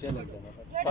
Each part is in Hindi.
challenge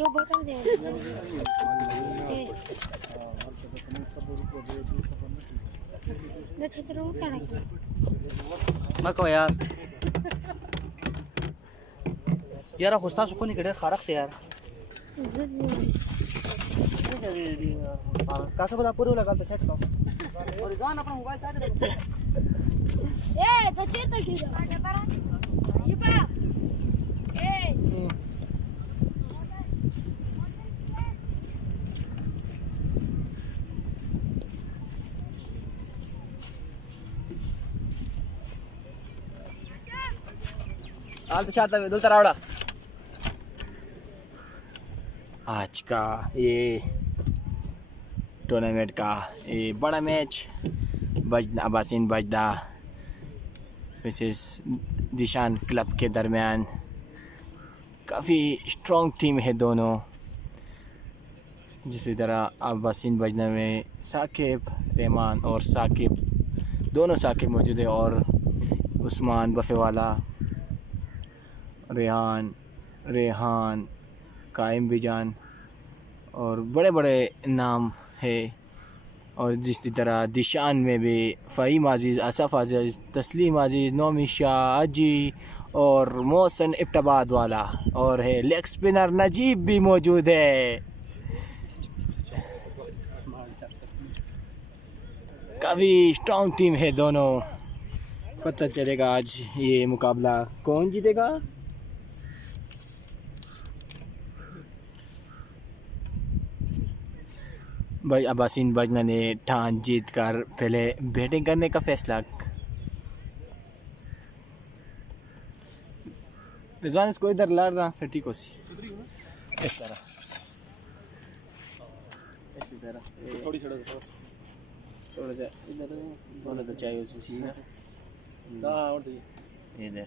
यो बोतल दे दे छत्र को क्या रखी मको यार यार खुस्ता सुकून निकले खरख यार कैसे बता पूरे लगा तो सेट और गान अपना मोबाइल चार्ज ए तो चेता की ये पा ए आल तो शादी दुल तरावड़ा आज का ये टूर्नामेंट का ये बड़ा मैच बजना अब्बासीन बजदा वर्सेस दिशान क्लब के दरमियान काफ़ी स्ट्रॉन्ग टीम है दोनों। जिस तरह अब्बासीन बजना में साकिब रहमान और साकिब दोनों साकिब मौजूद है और उस्मान बफेवाला रेहान कायम बिजान और बड़े बड़े नाम है। और जिस तरह दिशान में भी फ़हीम अजीज़ असफ़ अजीज़ तस्लीम अजीज़ नौमी शाह अजी और मोहसन इब्टाबाद वाला और है लेग स्पिनर नजीब भी मौजूद है। काफ़ी स्ट्रॉन्ग टीम है दोनों। पता चलेगा आज ये मुकाबला कौन जीतेगा। भाई अब्बासीन बजना ने ठान जीत कर पहले बैटिंग करने का फैसला। रिजवान इसको इधर लड़ रहा फिर ठीक हो सी इस तरह इसी तरह थोड़ा सा इधर दोनों तो चाहिए उसी सी और सही इधर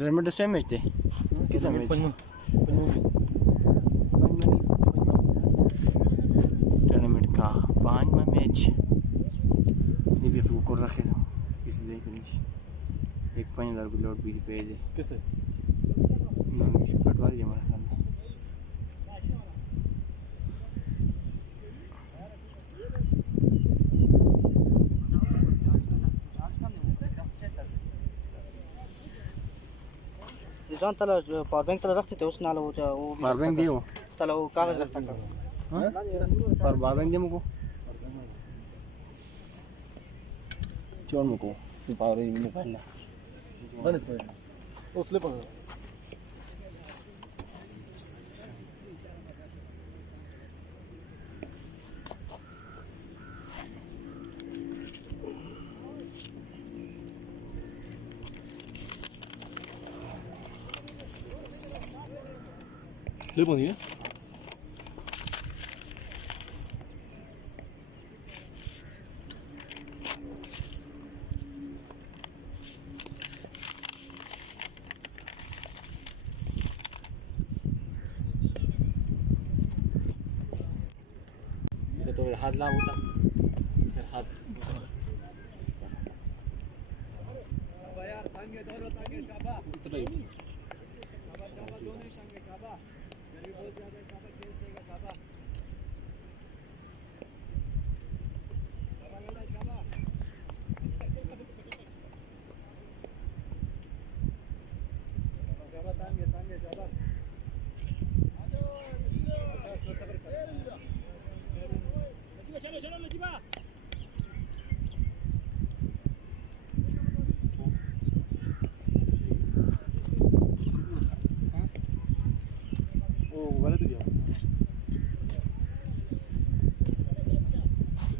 टूर्नामेंट तो सेम मैच थे कितना मैच टूर्नामेंट का 5वां मैच निकले फिर को रखे थे किसी देख नहीं एक 5000 को लोड भी पे दे किससे ना कटवा दिया हमारा ख्याल निशान तला पावर बैंक तला रखते थे उस नाल वो पावर बैंक दियो तला वो कागज रखता था हां पर पावर बैंक दे मुको चोर मुको पावर मोबाइल ना बन इसको वो स्लिप हो स्लिप होनी है तो हाथ ला होता फिर हाथ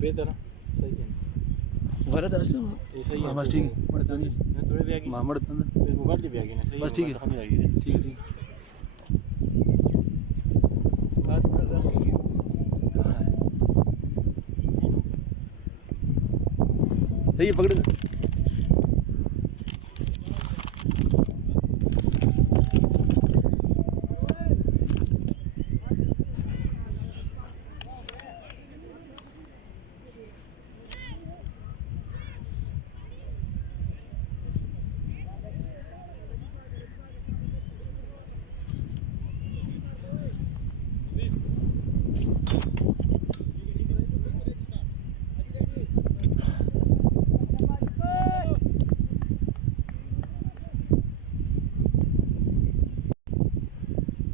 बेहतर सही है गलत है सही है बस ठीक है थोड़े भी आगे मामड़ था ना मुगाल भी आगे ना सही बस ठीक है। हमें आगे ठीक है ठीक सही है पकड़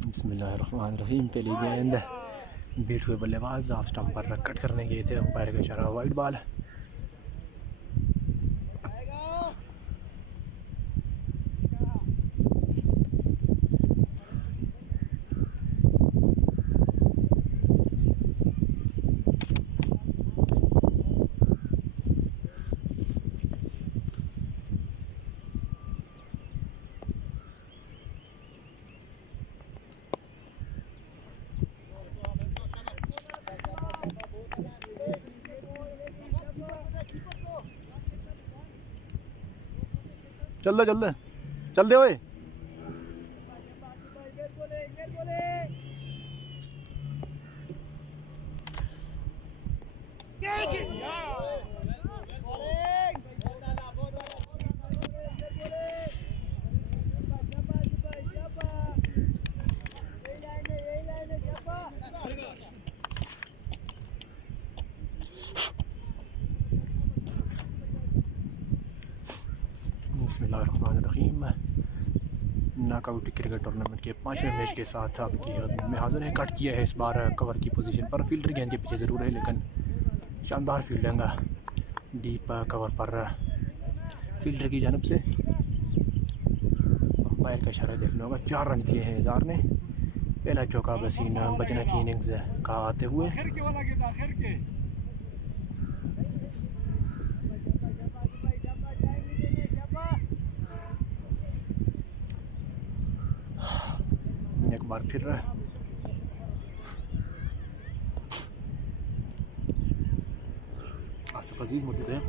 बिस्मिल्लाहिर्रहमानिर्रहीम। पहली गेंद बीट हुए बल्लेबाज ऑफ स्टंप पर कट करने गए थे, अंपायर का इशारा वाइड बॉल। चल दे चल दे ओए। बिस्मिल्लाहिर्रहमानिर्रहीम। नॉकआउट क्रिकेट टूर्नामेंट के 5वें मैच के साथ आपकी खिदमत में हाजिर है। कट किया है इस बार कवर की पोजीशन पर, फील्डर गेंद के पीछे ज़रूर है लेकिन शानदार फील्डिंग डीप कवर पर फील्डर की जानब से। अंपायर का इशारा देखना होगा। 4 रन दिए हैं इज़हार ने। पहला चौका वसीम बजना की इनिंग्स का आते हुए। एक बार फिर आसिफ अजीज मौजूद है।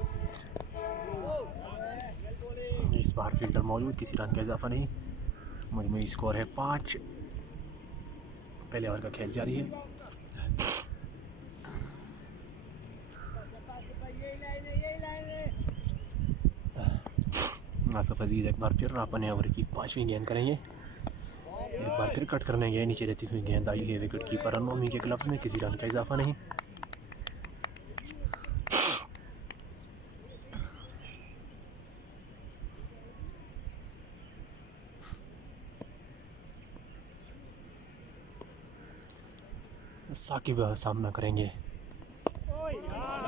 इस बार फील्डर मौजूद, किसी रन का इजाफा नहीं। मजमूई स्कोर है 5। पहले ओवर का खेल जारी है। आसिफ अजीज एक बार फिर अपने ओवर की 5वीं गेंद करेंगे। एक बार फिर कट करने गए, नीचे रहती हुई गेंद आई है विकेट कीपर अनमोमी के ग्लव्स में, किसी रन का इजाफा नहीं। साकिब सामना करेंगे।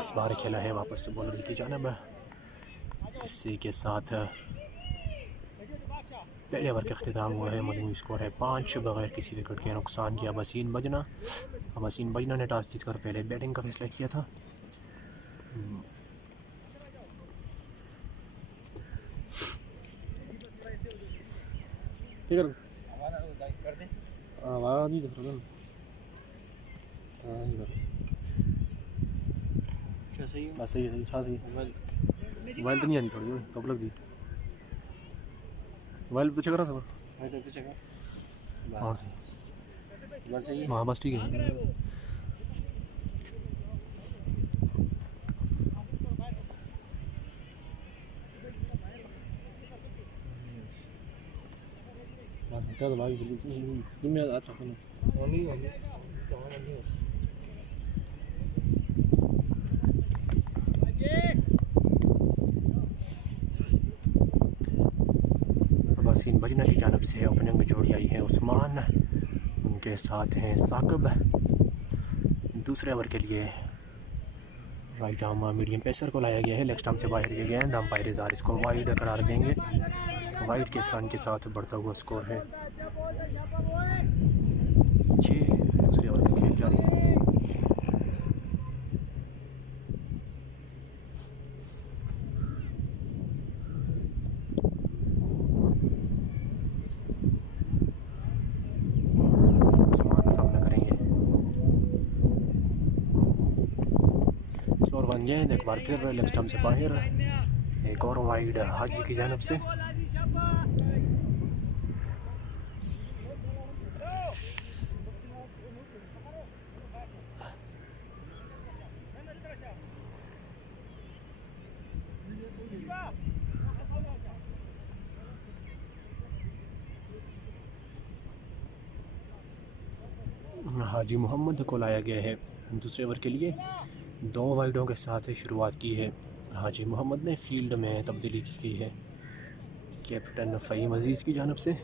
इस बार खेला है वापस से बॉलर की जानिब। इसी के साथ पहले ओवर का अख्तिताम हुआ है। मजमूई स्कोर है 5 बगैर किसी विकेट के नुकसान किया वसीम बजना। वसीम बजना ने टॉस जीतकर पहले बैटिंग का फैसला किया था। सही है मोबाइल तो नहीं आनी थोड़ी तो लग दी मोबाइल पीछे करा सब पीछे का हाँ सही हाँ बस ठीक है। तो भाई तुम याद आता है नहीं वसीम बजना की जानब से ओपनिंग में जोड़ी आई है उस्मान, उनके साथ हैं साकिब। दूसरे ओवर के लिए राइट आर्म मीडियम पेसर को लाया गया है। लेग स्टंप से बाहर की गेंद, अंपायर इज़हार इसको वाइड करार देंगे। वाइड के रन के साथ बढ़ता हुआ स्कोर है 6। दूसरे ओवर का खेल जारी है। उस्मान गेंद एक बार फिर लेग स्टंप से बाहर, एक और वाइड हाजी की जानिब से। हाजी मोहम्मद को लाया गया है दूसरे ओवर के लिए। 2 वाइडों के साथ शुरुआत की है हाजी मोहम्मद ने। फील्ड में तब्दीली की है कैप्टन फ़हीम अजीज़ की जानिब से।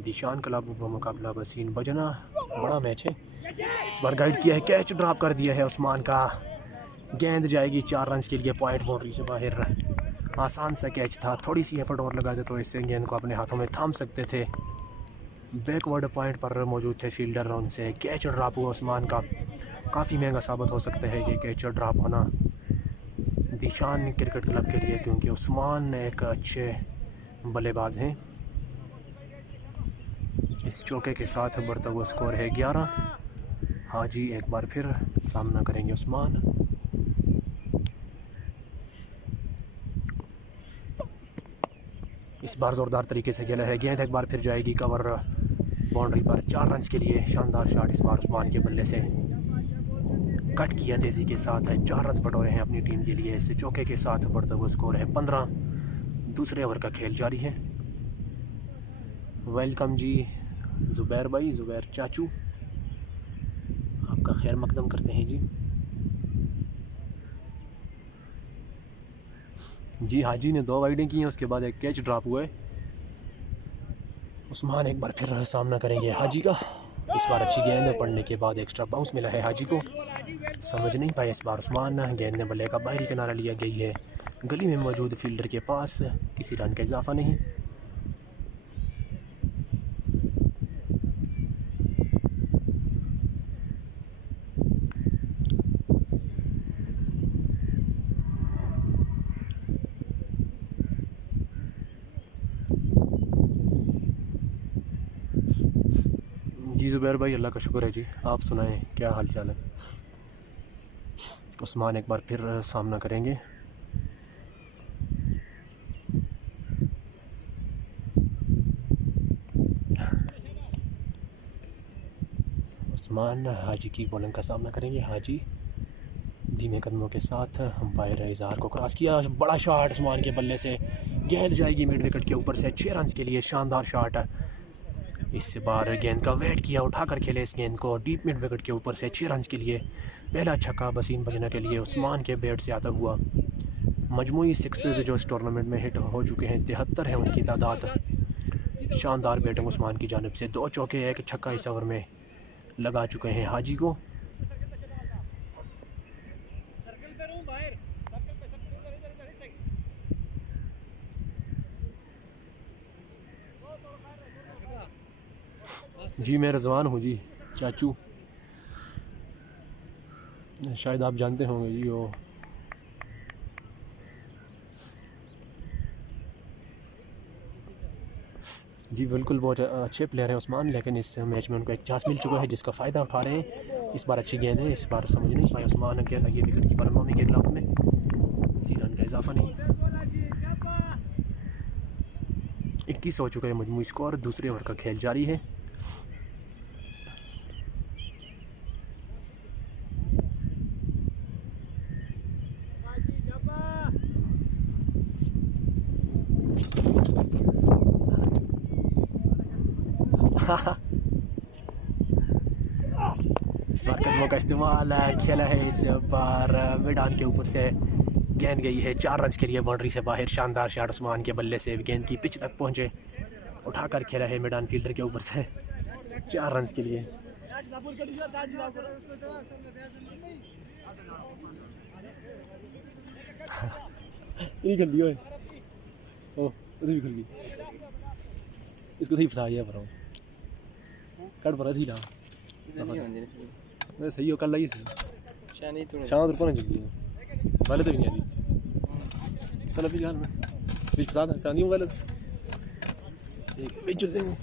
दिशान क्लब का मुकाबला बसीन बजना, बड़ा मैच है। इस बार गाइड किया है, कैच ड्रॉप कर दिया है उस्मान का। गेंद जाएगी 4 रन के लिए पॉइंट बाउंड्री से बाहर। आसान सा कैच था, थोड़ी सी एफर्ट और लगा दे तो इससे गेंद को अपने हाथों में थाम सकते थे। बैकवर्ड पॉइंट पर मौजूद थे फील्डर, उनसे कैच ड्रॉप हुआ उस्मान का। काफ़ी महंगा साबित हो सकता है ये कैच ड्रॉप होना दिशान क्रिकेट क्लब के लिए, क्योंकि उस्मान एक अच्छे बल्लेबाज हैं। इस चौके के साथ बढ़ता हुआ स्कोर है 11। हाजी एक बार फिर सामना करेंगे उस्मान। इस बार ज़ोरदार तरीके से खेला है, गेंद एक बार फिर जाएगी कवर बाउंड्री पर। 4 रन के लिए शानदार शॉट इस बार उस्मान के बल्ले से। कट किया तेज़ी के साथ है, 4 रन बटोरे हैं अपनी टीम के लिए। इस चौके के साथ बढ़ता हुआ स्कोर है 15। दूसरे ओवर का खेल जारी है। वेलकम जी ज़ुबैर भाई, ज़ुबैर चाचू, आपका खैर मकदम करते हैं जी। जी हाजी ने 2 वाइडें की हैं, उसके बाद एक कैच ड्रॉप हुआ है। उस्मान एक बार फिर सामना करेंगे हाजी का। इस बार अच्छी गेंद पड़ने के बाद एक्स्ट्रा बाउंस मिला है हाजी को। समझ नहीं पाए इस बार उस्मान। गेंद ने बल्ले का बाहरी किनारा लिया गई है, गली में मौजूद फील्डर के पास। किसी रन का इजाफा नहीं। जी ज़ुबैर भाई, अल्लाह का शुक्र है जी, आप सुनाएं क्या हाल चाल है। उस्मान एक बार फिर सामना करेंगे। उस्मान हाजी की बॉलिंग का सामना करेंगे। हाजी धीमे कदमों के साथ अंपायर इजहार को क्रॉस किया। बड़ा शॉट उस्मान के बल्ले से, गेंद जाएगी मिड विकेट के ऊपर से। 6 रन के लिए शानदार शॉट। इस बार गेंद का वेट किया, उठाकर खेले इस गेंद को डीप मिड विकेट के ऊपर से। 6 रन के लिए पहला छक्का बसीन बजना के लिए उस्मान के बैट से आता हुआ। मजमूई सिक्सेस जो इस टूर्नामेंट में हिट हो चुके हैं 73 है उनकी तादाद। शानदार बैटिंग उस्मान की जानिब से। 2 चौके 1 छक्का इस ओवर में लगा चुके हैं हाजी को। जी मैं रज़वान हूँ जी चाचू, शायद आप जानते होंगे जी। वो जी बिल्कुल बहुत अच्छे प्लेयर हैं उस्मान, लेकिन इस मैच में उनको एक चांस मिल चुका है जिसका फ़ायदा उठा रहे हैं। इस बार अच्छी गेंद है, इस बार समझ नहीं पाए उस्मान क्या था ये विकेट कीपर मोमी के ग्लव्स में। किसी रन का इजाफा नहीं। 21 हो चुका है मजमूई स्कोर। दूसरे ओवर का खेल जारी है। इस बार कदमों का इस्तेमाल खेला है। इस बार मैदान के ऊपर से गेंद गई है 4 रन के लिए बाउंड्री से बाहर। शानदार शॉट उस्मान के बल्ले से, गेंद की पिच तक पहुंचे, उठाकर खेला है मैदान फील्डर के ऊपर से 4 रन के लिए। इसको सही फसा गया पर कट पर थी ना सही हो कल लगी शाम तो पहले तो नहीं आती। चल अभी हाल में बीच फसा चांदी हूँ पहले बीच चलते हूँ।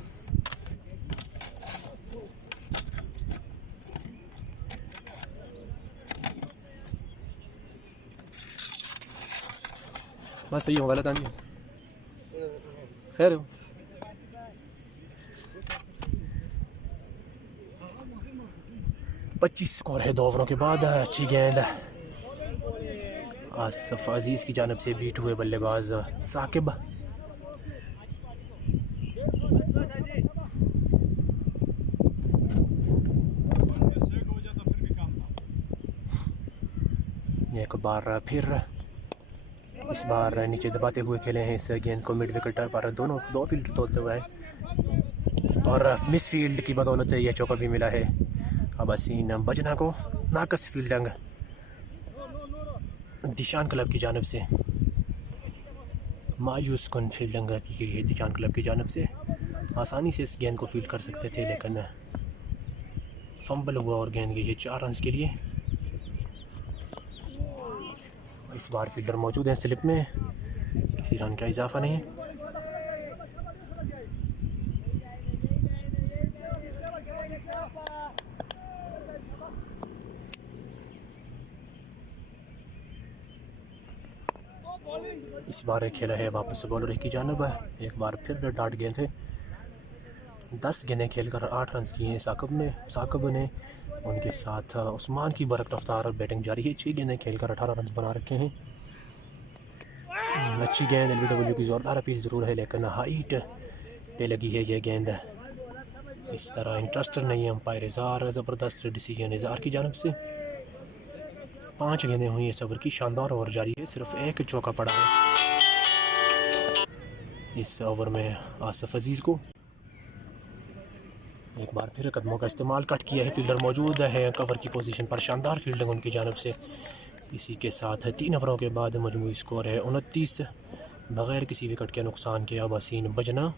बस सही हो, गलत नहीं खैर। 25 स्कोर है 2 ओवरों के बाद। अच्छी गेंद आसिफ अजीज़ की जानब से बीट हुए बल्लेबाज साकिब। एक बार फिर इस बार नीचे दबाते हुए खेले हैं इस गेंद को मिड विकेट पर, दो फील्ड तोड़ते हुए हैं और मिस फील्ड की बदौलत यह चौका भी मिला है अबासीन बजना को। नाकस फील्डिंग दिशान क्लब की जानब से, मायूस कन फील्डिंग की गई है दिशान क्लब की जानब से। आसानी से इस गेंद को फील्ड कर सकते थे लेकिन फंबल हुआ और गेंद गई है 4 रन के लिए। इस बार फील्डर मौजूद हैं स्लिप में, किसी रन का इजाफा नहीं। इस बार खेला है वापस बॉलर की जानब। एक बार फिर डाट गेंद है। 10 गेंदें खेलकर 8 रन किए हैं साकिब ने। उनके साथ उस्मान की बरक रफ्तार बैटिंग जारी है। 6 गेंदें खेलकर 18 रन बना रखे हैं। अच्छी गेंद, LBW की ज़ोरदार अपील ज़रूर है लेकिन हाइट पे लगी है ये गेंद। इस तरह इंटरेस्टेड नहीं है अंपायर इज़हार। ज़बरदस्त डिसीजन इज़हार की जानब से। 5 गेंदें हुई इस ओवर की, शानदार ओवर जारी है। सिर्फ एक चौका पड़ा है इस ओवर में आसिफ अजीज़ को। एक बार फिर कदमों का इस्तेमाल कट किया है, फील्डर मौजूद है कवर की पोजीशन पर। शानदार फील्डिंग उनकी जानब से। इसी के साथ 3 ओवरों के बाद मजमूई स्कोर है 29 बग़ैर किसी विकेट के नुकसान के अबासीन बजना।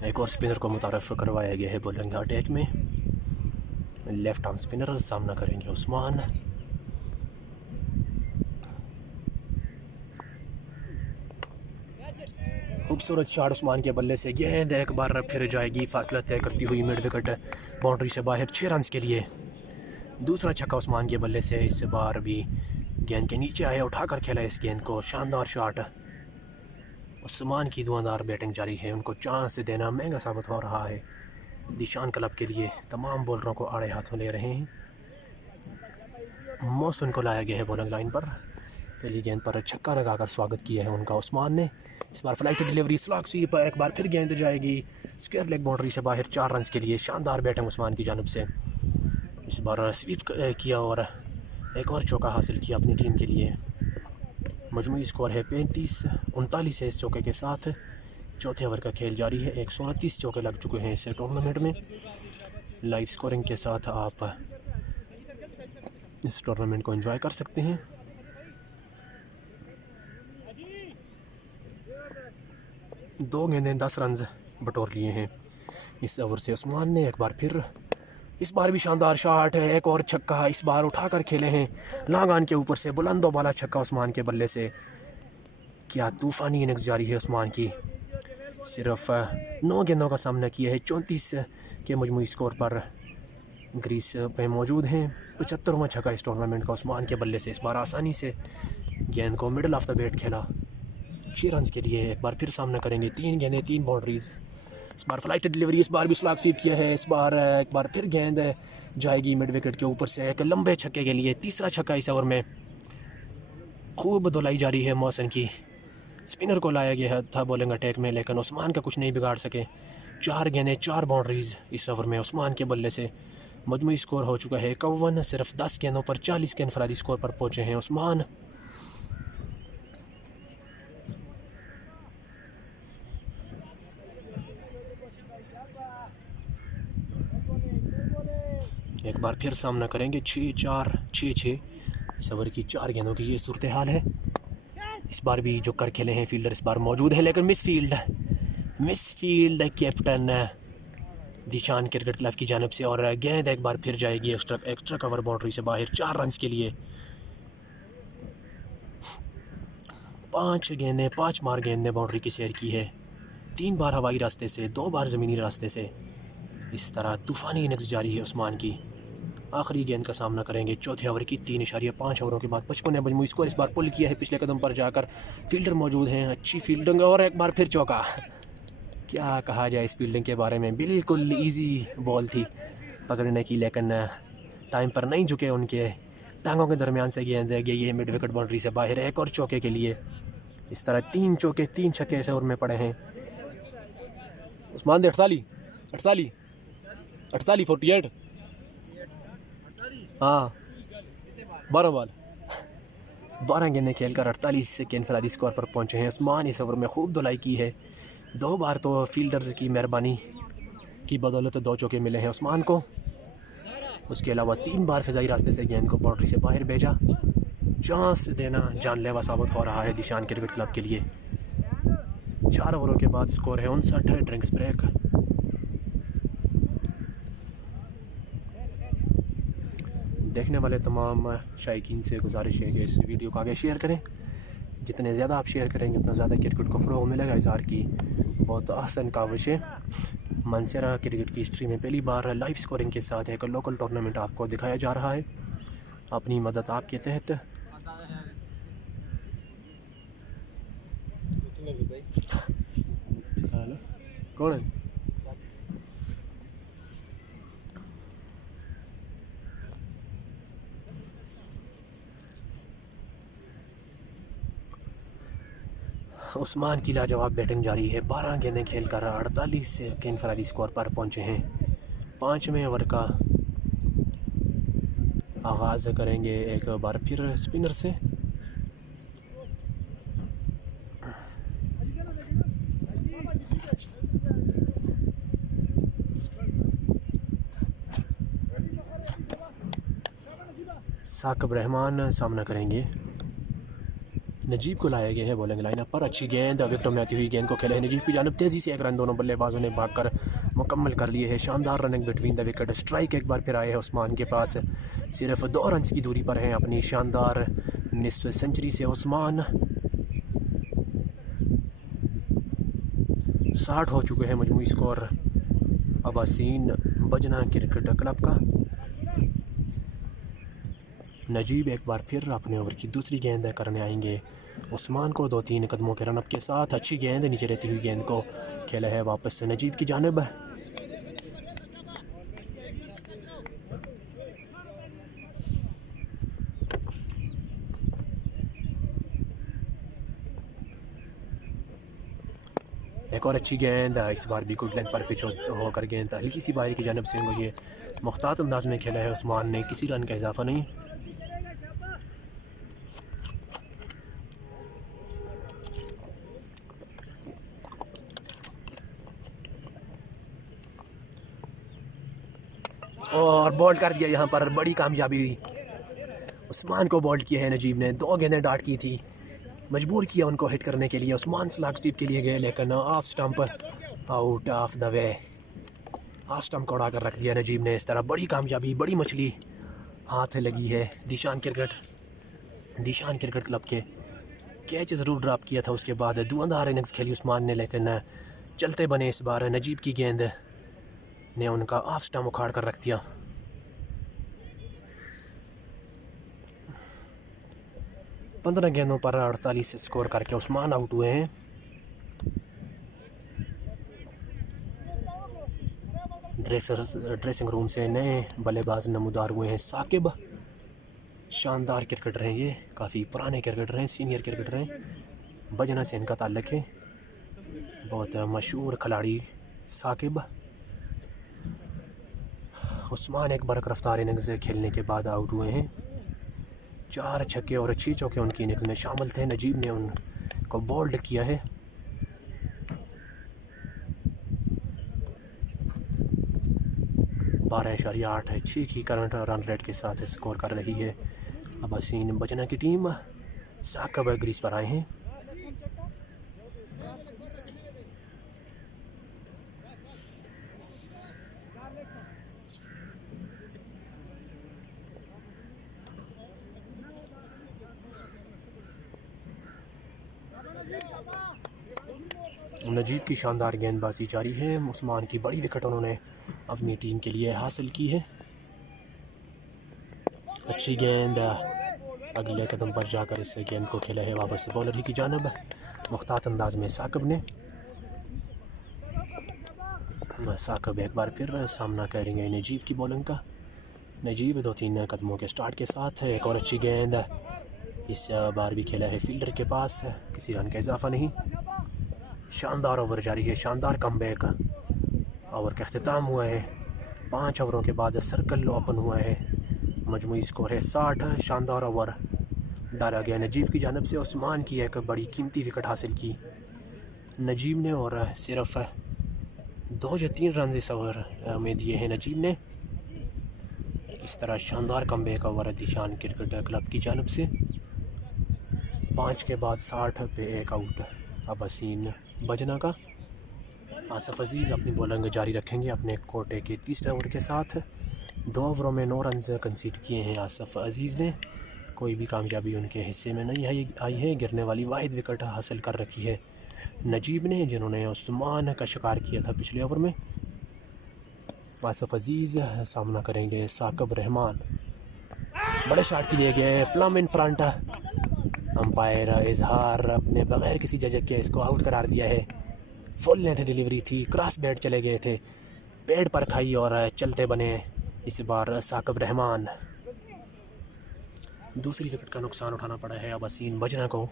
एक और स्पिनर को मुतारफ़ करवाया गया है बॉलिंग अटैक में। लेफ्ट आर्म स्पिनर सामना करेंगे उस्मान। खूबसूरत शॉट उस्मान के बल्ले से। गेंद एक बार फिर जाएगी फासला तय करती हुई मिड विकेट बाउंड्री से बाहर 6 रन के लिए। दूसरा छक्का उस्मान के बल्ले से। इस बार भी गेंद के नीचे आया, उठाकर खेला इस गेंद को। शानदार शॉट। उस्मान की धुआंधार बैटिंग जारी है। उनको चांस देना महंगा साबित हो रहा है दिशान क्लब के लिए। तमाम बॉलरों को आड़े हाथों ले रहे हैं। मौसम को लाया गया है बॉलिंग लाइन पर। पहली गेंद पर छक्का लगाकर स्वागत किया है उनका उस्मान ने। इस बार फ्लाइट डिलीवरी स्लॉग स्वीप। एक बार फिर गेंद जाएगी स्क्वायर लेग बाउंड्री से बाहर 4 रन के लिए। शानदार बैटिंग उस्मान की जानब से। इस बार स्वीप किया और एक और चौका हासिल किया अपनी टीम के लिए। मजमूई स्कोर है 35-39 है इस चौके के साथ। चौथे ओवर का खेल जारी है। 129 चौके लग चुके हैं इस टूर्नामेंट में। लाइव स्कोरिंग के साथ आप इस टूर्नामेंट को एंजॉय कर सकते हैं। दो गेंदें 10 रन बटोर लिए हैं इस ओवर से उस्मान ने। एक बार फिर, इस बार भी शानदार शॉट है। एक और छक्का इस बार उठाकर खेले हैं लागान के ऊपर से। बुलंदो वाला छक्का उस्मान के बल्ले से। क्या तूफ़ानी इनिंग्स जारी है उस्मान की। सिर्फ 9 गेंदों का सामना किया है। 34 के मजमूई स्कोर पर ग्रीस पे मौजूद हैं। 75वां छक्का इस टूर्नामेंट का उस्मान के बल्ले से। इस बार आसानी से गेंद को मिडल ऑफ द बैट खेला 6 रन के लिए। एक बार फिर सामना करेंगे। 3 गेंदें 3 बाउंड्रीज। इस बार फ्लाइट डिलीवरी। इस बार भी स्लॉग स्वीप किया है। इस बार एक बार फिर गेंद जाएगी मिड विकेट के ऊपर से एक लंबे छक्के के लिए। तीसरा छक्का इस ओवर में। खूब धुलाई जारी है मौसम की। स्पिनर को लाया गया था बॉलिंग अटैक में लेकिन उस्मान का कुछ नहीं बिगाड़ सके। 4 गेंदें 4 बाउंड्रीज इस ओवर में उस्मान के बल्ले से। मजमूई स्कोर हो चुका है 51। सिर्फ 10 गेंदों पर 40 के इनफरादी स्कोर पर पहुँचे हैं उस्मान। एक बार फिर सामना करेंगे 6-4 6-6 इस ओवर की 4 गेंदों की ये सूरत हाल है। इस बार भी जो कर खेले हैं फील्डर इस बार मौजूद है, लेकिन miss field captain दिशान cricket club की जानिब से, और गेंद एक बार फिर जाएगी एक्स्ट्रा कवर बाउंड्री से बाहर 4 रन के लिए। 5 गेंदें 5 मार गेंद ने बाउंड्री की सैर की है, 3 बार हवाई रास्ते से, 2 बार ज़मीनी रास्ते से। इस तरह तूफ़ानी इनिंग्स जारी है उस्मान की। आखिरी गेंद का सामना करेंगे चौथे ओवर की 3.5 ओवरों के बाद 55 ने मजमूई स्कोर इस बार पुल किया है पिछले कदम पर जाकर। फील्डर मौजूद हैं, अच्छी फील्डिंग, और एक बार फिर चौका। क्या कहा जाए इस फील्डिंग के बारे में, बिल्कुल इजी बॉल थी पकड़ने की, लेकिन टाइम पर नहीं झुके, उनके टांगों के दरमियान से गेंद गई है मिड विकेट बाउंड्री से बाहर, एक और चौके के लिए। इस तरह 3 चौके 3 छक्के इस ओवर में पड़े हैं। उस्मान दे 48 48 हाँ 12 बॉल 12 गेंदें खेलकर 48 के इनफरादी स्कोर पर पहुंचे हैं उस्मान। इस ओवर में खूब धुलाई की है, 2 बार तो फील्डर्स की मेहरबानी की बदौलत 2 चौके मिले हैं उस्मान को। उसके अलावा 3 बार फ़िज़ाई रास्ते से गेंद को बाउंड्री से बाहर भेजा। चांस देना जानलेवा साबित हो रहा है दिशान क्रिकेट क्लब के लिए। 4 ओवरों के बाद स्कोर है 59। Drinks break. देखने वाले तमाम शायकीन से गुजारिश है कि इस वीडियो को आगे शेयर करें। जितने ज़्यादा आप शेयर करेंगे उतना ज़्यादा क्रिकेट को फ़रोग़ मिलेगा। इज़हार की बहुत आसान काविश है। मानसरा क्रिकेट की हिस्ट्री में पहली बार लाइव स्कोरिंग के साथ एक लोकल टूर्नामेंट आपको दिखाया जा रहा है। अपनी मदद आपके तहत कौन है? उस्मान की लाजवाब बैटिंग जारी है। 12 गेंदें खेलकर 48 के इनफरादी स्कोर पर पहुंचे हैं। 5वें ओवर का आगाज़ करेंगे एक बार फिर स्पिनर से। साकिब रहमान सामना करेंगे। नजीब को लाया गया है बॉलिंग लाइनअप पर। अच्छी गेंद विकेटों में आती हुई गेंद को खेला है नजीब की जानिब। तेज़ी से 1 रन दोनों बल्लेबाजों ने भागकर मुकम्मल कर लिए है। शानदार running between the wicket. Strike एक बार फिर आए हैं उस्मान के पास। सिर्फ 2 रन की दूरी पर हैं अपनी शानदार निस्फ सेंचुरी से उस्मान। 60 हो चुके हैं मजमूई स्कोर अब्बासीन बजना क्रिकेट क्लब का। नजीब एक बार फिर अपने ओवर की दूसरी गेंद करने आएंगे उस्मान को 2-3 कदमों के रनअप के साथ। अच्छी गेंद, नीचे रहती हुई गेंद को खेला है वापस से नजीब की जानिब। एक और अच्छी गेंद, इस बार भी गुड लेंथ पर पिच होकर गेंद हल्की सी बाहर की जानिब से ये मुख्तात अंदाज में खेला है उस्मान ने। किसी रन का इजाफा नहीं। और बॉल्ड कर दिया यहाँ पर। बड़ी कामयाबी उस्मान को बॉल्ड किया है नजीब ने। 2 गेंदें डाट की थी, मजबूर किया उनको हिट करने के लिए। उस्मान सलाग के लिए गए लेकिन off stump out of the way. Off stump को उड़ा कर रख दिया नजीब ने। इस तरह बड़ी कामयाबी, बड़ी मछली हाथ लगी है दिशान क्रिकेट क्लब के। कैच ज़रूर ड्रॉप किया था, उसके बाद धुआंधार इनिंग्स खेली उस्मान ने, लेकिन चलते बने इस बार। नजीब की गेंद ने उनका ऑफ स्टंप उखाड़ कर रख दिया। पंद्रह गेंदों पर 48 स्कोर करके उस्मान आउट हुए हैं। ड्रेसिंग रूम से नए बल्लेबाज नमूदार हुए हैं साकिब। शानदार क्रिकेटर हैं ये, काफ़ी पुराने क्रिकेटर हैं, सीनियर क्रिकेटर हैं। बजना से इनका ताल्लुक़ है। बहुत मशहूर खिलाड़ी साकिब। उस्मान एक बरक रफ्तार इनिंग्स खेलने के बाद आउट हुए हैं। 4 छक्के और 6 चौके उनकी इनिंग्स में शामिल थे। नजीब ने उनको बोल्ड किया है। बारह 8.6 की करंट रन रेट के साथ स्कोर कर रही है अब्बासीन बजना की टीम। साकिब ग्रीज पर आए हैं। नजीब की शानदार गेंदबाजी जारी है। उस्मान की बड़ी विकेट उन्होंने अपनी टीम के लिए हासिल की है। अच्छी गेंद अगले कदम पर जाकर इस गेंद को खेला है वापस बॉलर ही की जानब मुख्तात अंदाज में साकिब ने। साकिब एक बार फिर सामना करेंगे नजीब की बॉलिंग का। नजीब 2-3 कदमों के स्टार्ट के साथ एक और अच्छी गेंद इस बार भी खेला है फील्डर के पास, किसी रन का इजाफा नहीं। शानदार ओवर जारी है, शानदार कमबैक। ओवर का अख्तिताम हुआ है। 5 ओवरों के बाद सर्कल ओपन हुआ है। मजमूई स्कोर है 60। शानदार ओवर डाला गया नजीब की जानब से। उस्मान की एक बड़ी कीमती विकेट हासिल की नजीब ने और सिर्फ 2 या 3 रन इस ओवर में दिए हैं नजीब ने। इस तरह शानदार कमबैक ओवर दिशान क्रिकेट क्लब की जानब से। 5 के बाद 60 पे एक आउट अब्बासीन बजना का। आसिफ अजीज़ अपनी बॉलिंग जारी रखेंगे अपने कोटे के 30 ओवर के साथ। 2 ओवरों में 9 रन कंसीड किए हैं आसिफ अजीज़ ने। कोई भी कामयाबी उनके हिस्से में नहीं आई है। गिरने वाली वाहिद विकेट हासिल कर रखी है नजीब ने, जिन्होंने उस्मान का शिकार किया था पिछले ओवर में। आसिफ अजीज़ सामना करेंगे साकिब रहमान। बड़े शॉट के लिए गए, प्लम इन फ्रंट। अंपायर इजहार अपने बगैर किसी जजक के इसको आउट करार दिया है। फुल लेंथ डिलीवरी थी, क्रॉस बैट चले गए थे, पेड़ पर खाई और चलते बने इस बार साकिब रहमान। दूसरी विकेट का नुकसान उठाना पड़ा है अब्बासीन बजना को।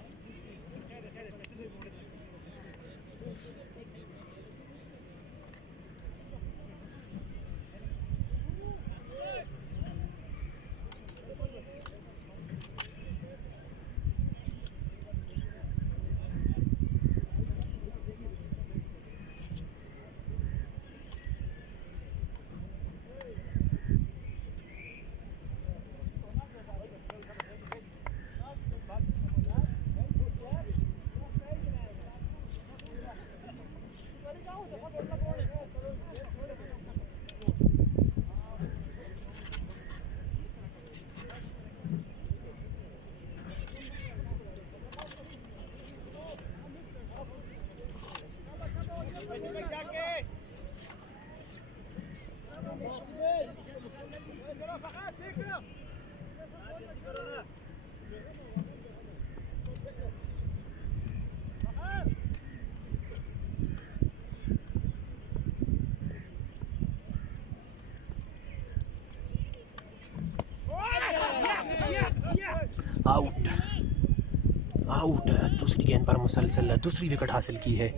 Out out. दूसरी गेंद पर मुसलसल दूसरी विकेट हासिल की है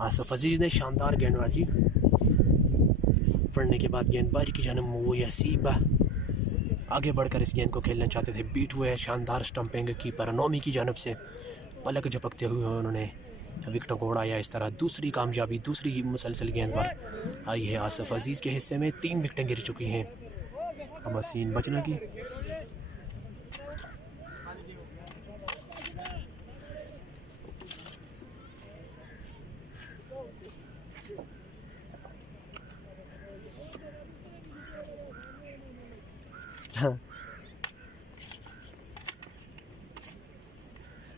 आसिफ अजीज़ ने। शानदार गेंदबाजी पड़ने के बाद गेंदबाजी की जानिब वो यसीब आगे बढ़कर इस गेंद को खेलना चाहते थे, बीट हुए। शानदार स्टंपिंग कीपर नौमी की जानिब से पलक झपकते हुए उन्होंने विकेटों को उड़ाया। इस तरह दूसरी कामयाबी दूसरी मुसलसल गेंद पर आई है आसिफ अजीज़ के हिस्से में। 3 विकेटें गिर चुकी हैं अब्बासीन बजना की।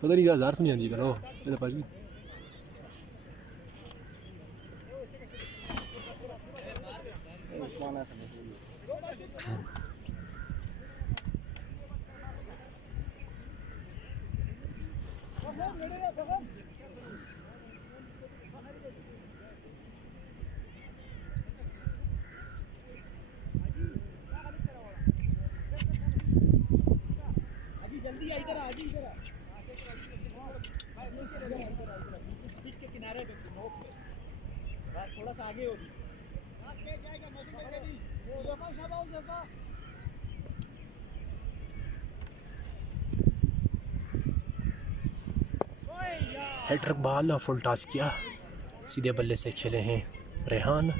पता नहीं 1000 सुनिया जी करो ये तो पाजी उस्मान थोड़ा सा आगे होगी। हेडर बॉल फुल टॉस किया, सीधे बल्ले से खेले हैं रेहान।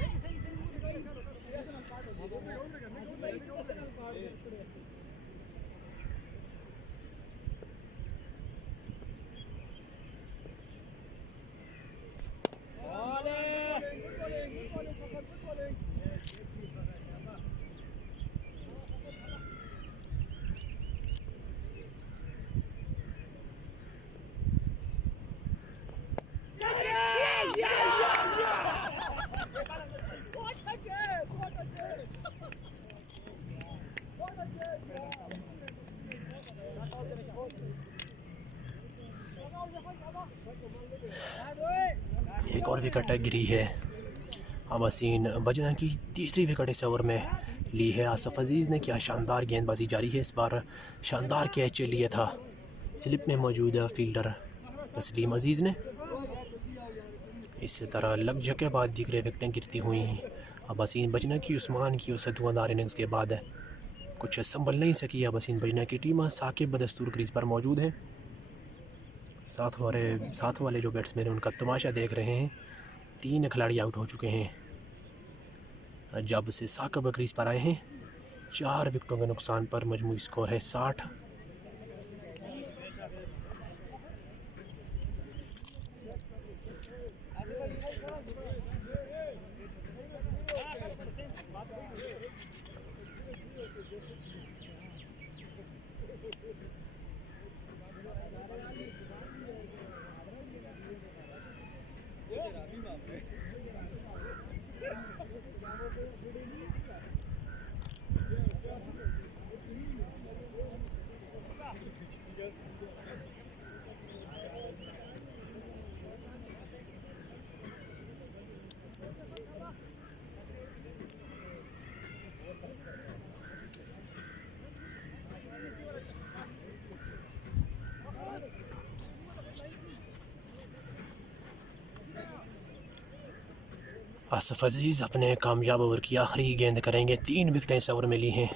एक और विकेट गिरी है। अबासीन बजना की तीसरी विकेट इस ओवर में ली है। आसफ अजीज़ ने क्या शानदार गेंदबाजी जारी है। इस बार शानदार कैच लिया था स्लिप में मौजूद फील्डर तस्लीम अजीज़ ने। इस तरह लग के बाद दीगरे विकेटें गिरती हुई। अबासीन बजना की उस्मान की उस धुआंधार इनिंग्स के बाद कुछ संभल नहीं सकी। अबासीन बजना की टीम साकिब बदस्तूर क्रीज पर मौजूद है। साथ वाले जो बैट्समैन हैं उनका तमाशा देख रहे हैं। 3 खिलाड़ी आउट हो चुके हैं जब से साकिब क्रीज पर आए हैं। 4 विकेटों के नुकसान पर मजमूई स्कोर है 60। आसफ अजीज़ अपने कामयाब ओवर की आखिरी गेंद करेंगे। 3 विकेटें इस ओवर में ली हैं।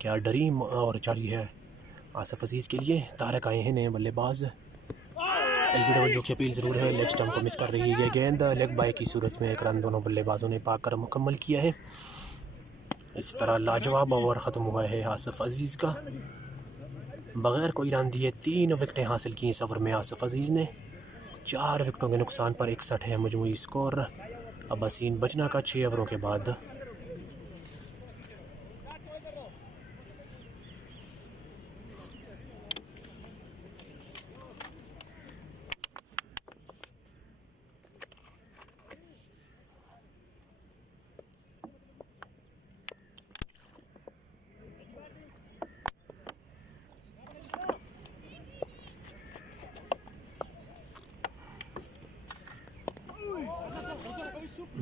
क्या ड्रीम और जारी है आसफ अजीज़ के लिए। तारक आए हैं नए बल्लेबाज। LBW की अपील ज़रूर है। लेग स्टंप को मिस कर रही है ये गेंद। लेग बाय की सूरत में एक रन दोनों बल्लेबाजों ने पाकर मुकम्मल किया है। इस तरह लाजवाब ओवर ख़त्म हुआ है आसफ अजीज़ का। बग़ैर कोई रन दिए 3 विकेटें हासिल की इस ओवर में आसफ अजीज़ ने। 4 विकेटों के नुकसान पर 61 है मजमूई स्कोर अबासीन बजना का 6 ओवरों के बाद।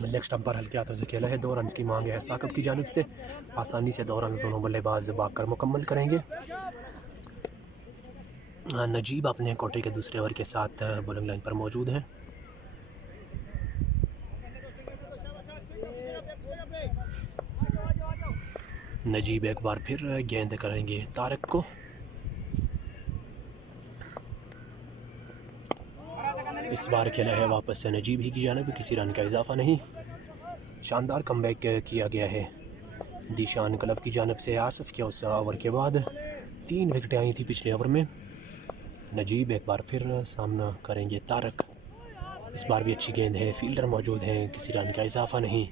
लेग स्टंप पर हल्के हाथों से खेला है। 2 रन की मांग है साकिब की जानिब से। आसानी से 2 रन दोनों बल्लेबाज भागकर मुकम्मल करेंगे। नजीब अपने कोटे के दूसरे ओवर के साथ बॉलिंग लाइन पर मौजूद है। नजीब एक बार फिर गेंद करेंगे तारक को। इस बार खेला है वापस से नजीब ही की जानिब। किसी रन का इजाफा नहीं। शानदार कमबैक किया गया है दीशान क्लब की जानिब से। आसफ के उस ओवर के बाद 3 विकेटें आई थी पिछले ओवर में। नजीब एक बार फिर सामना करेंगे तारक। इस बार भी अच्छी गेंद है। फील्डर मौजूद हैं। किसी रन का इजाफा नहीं।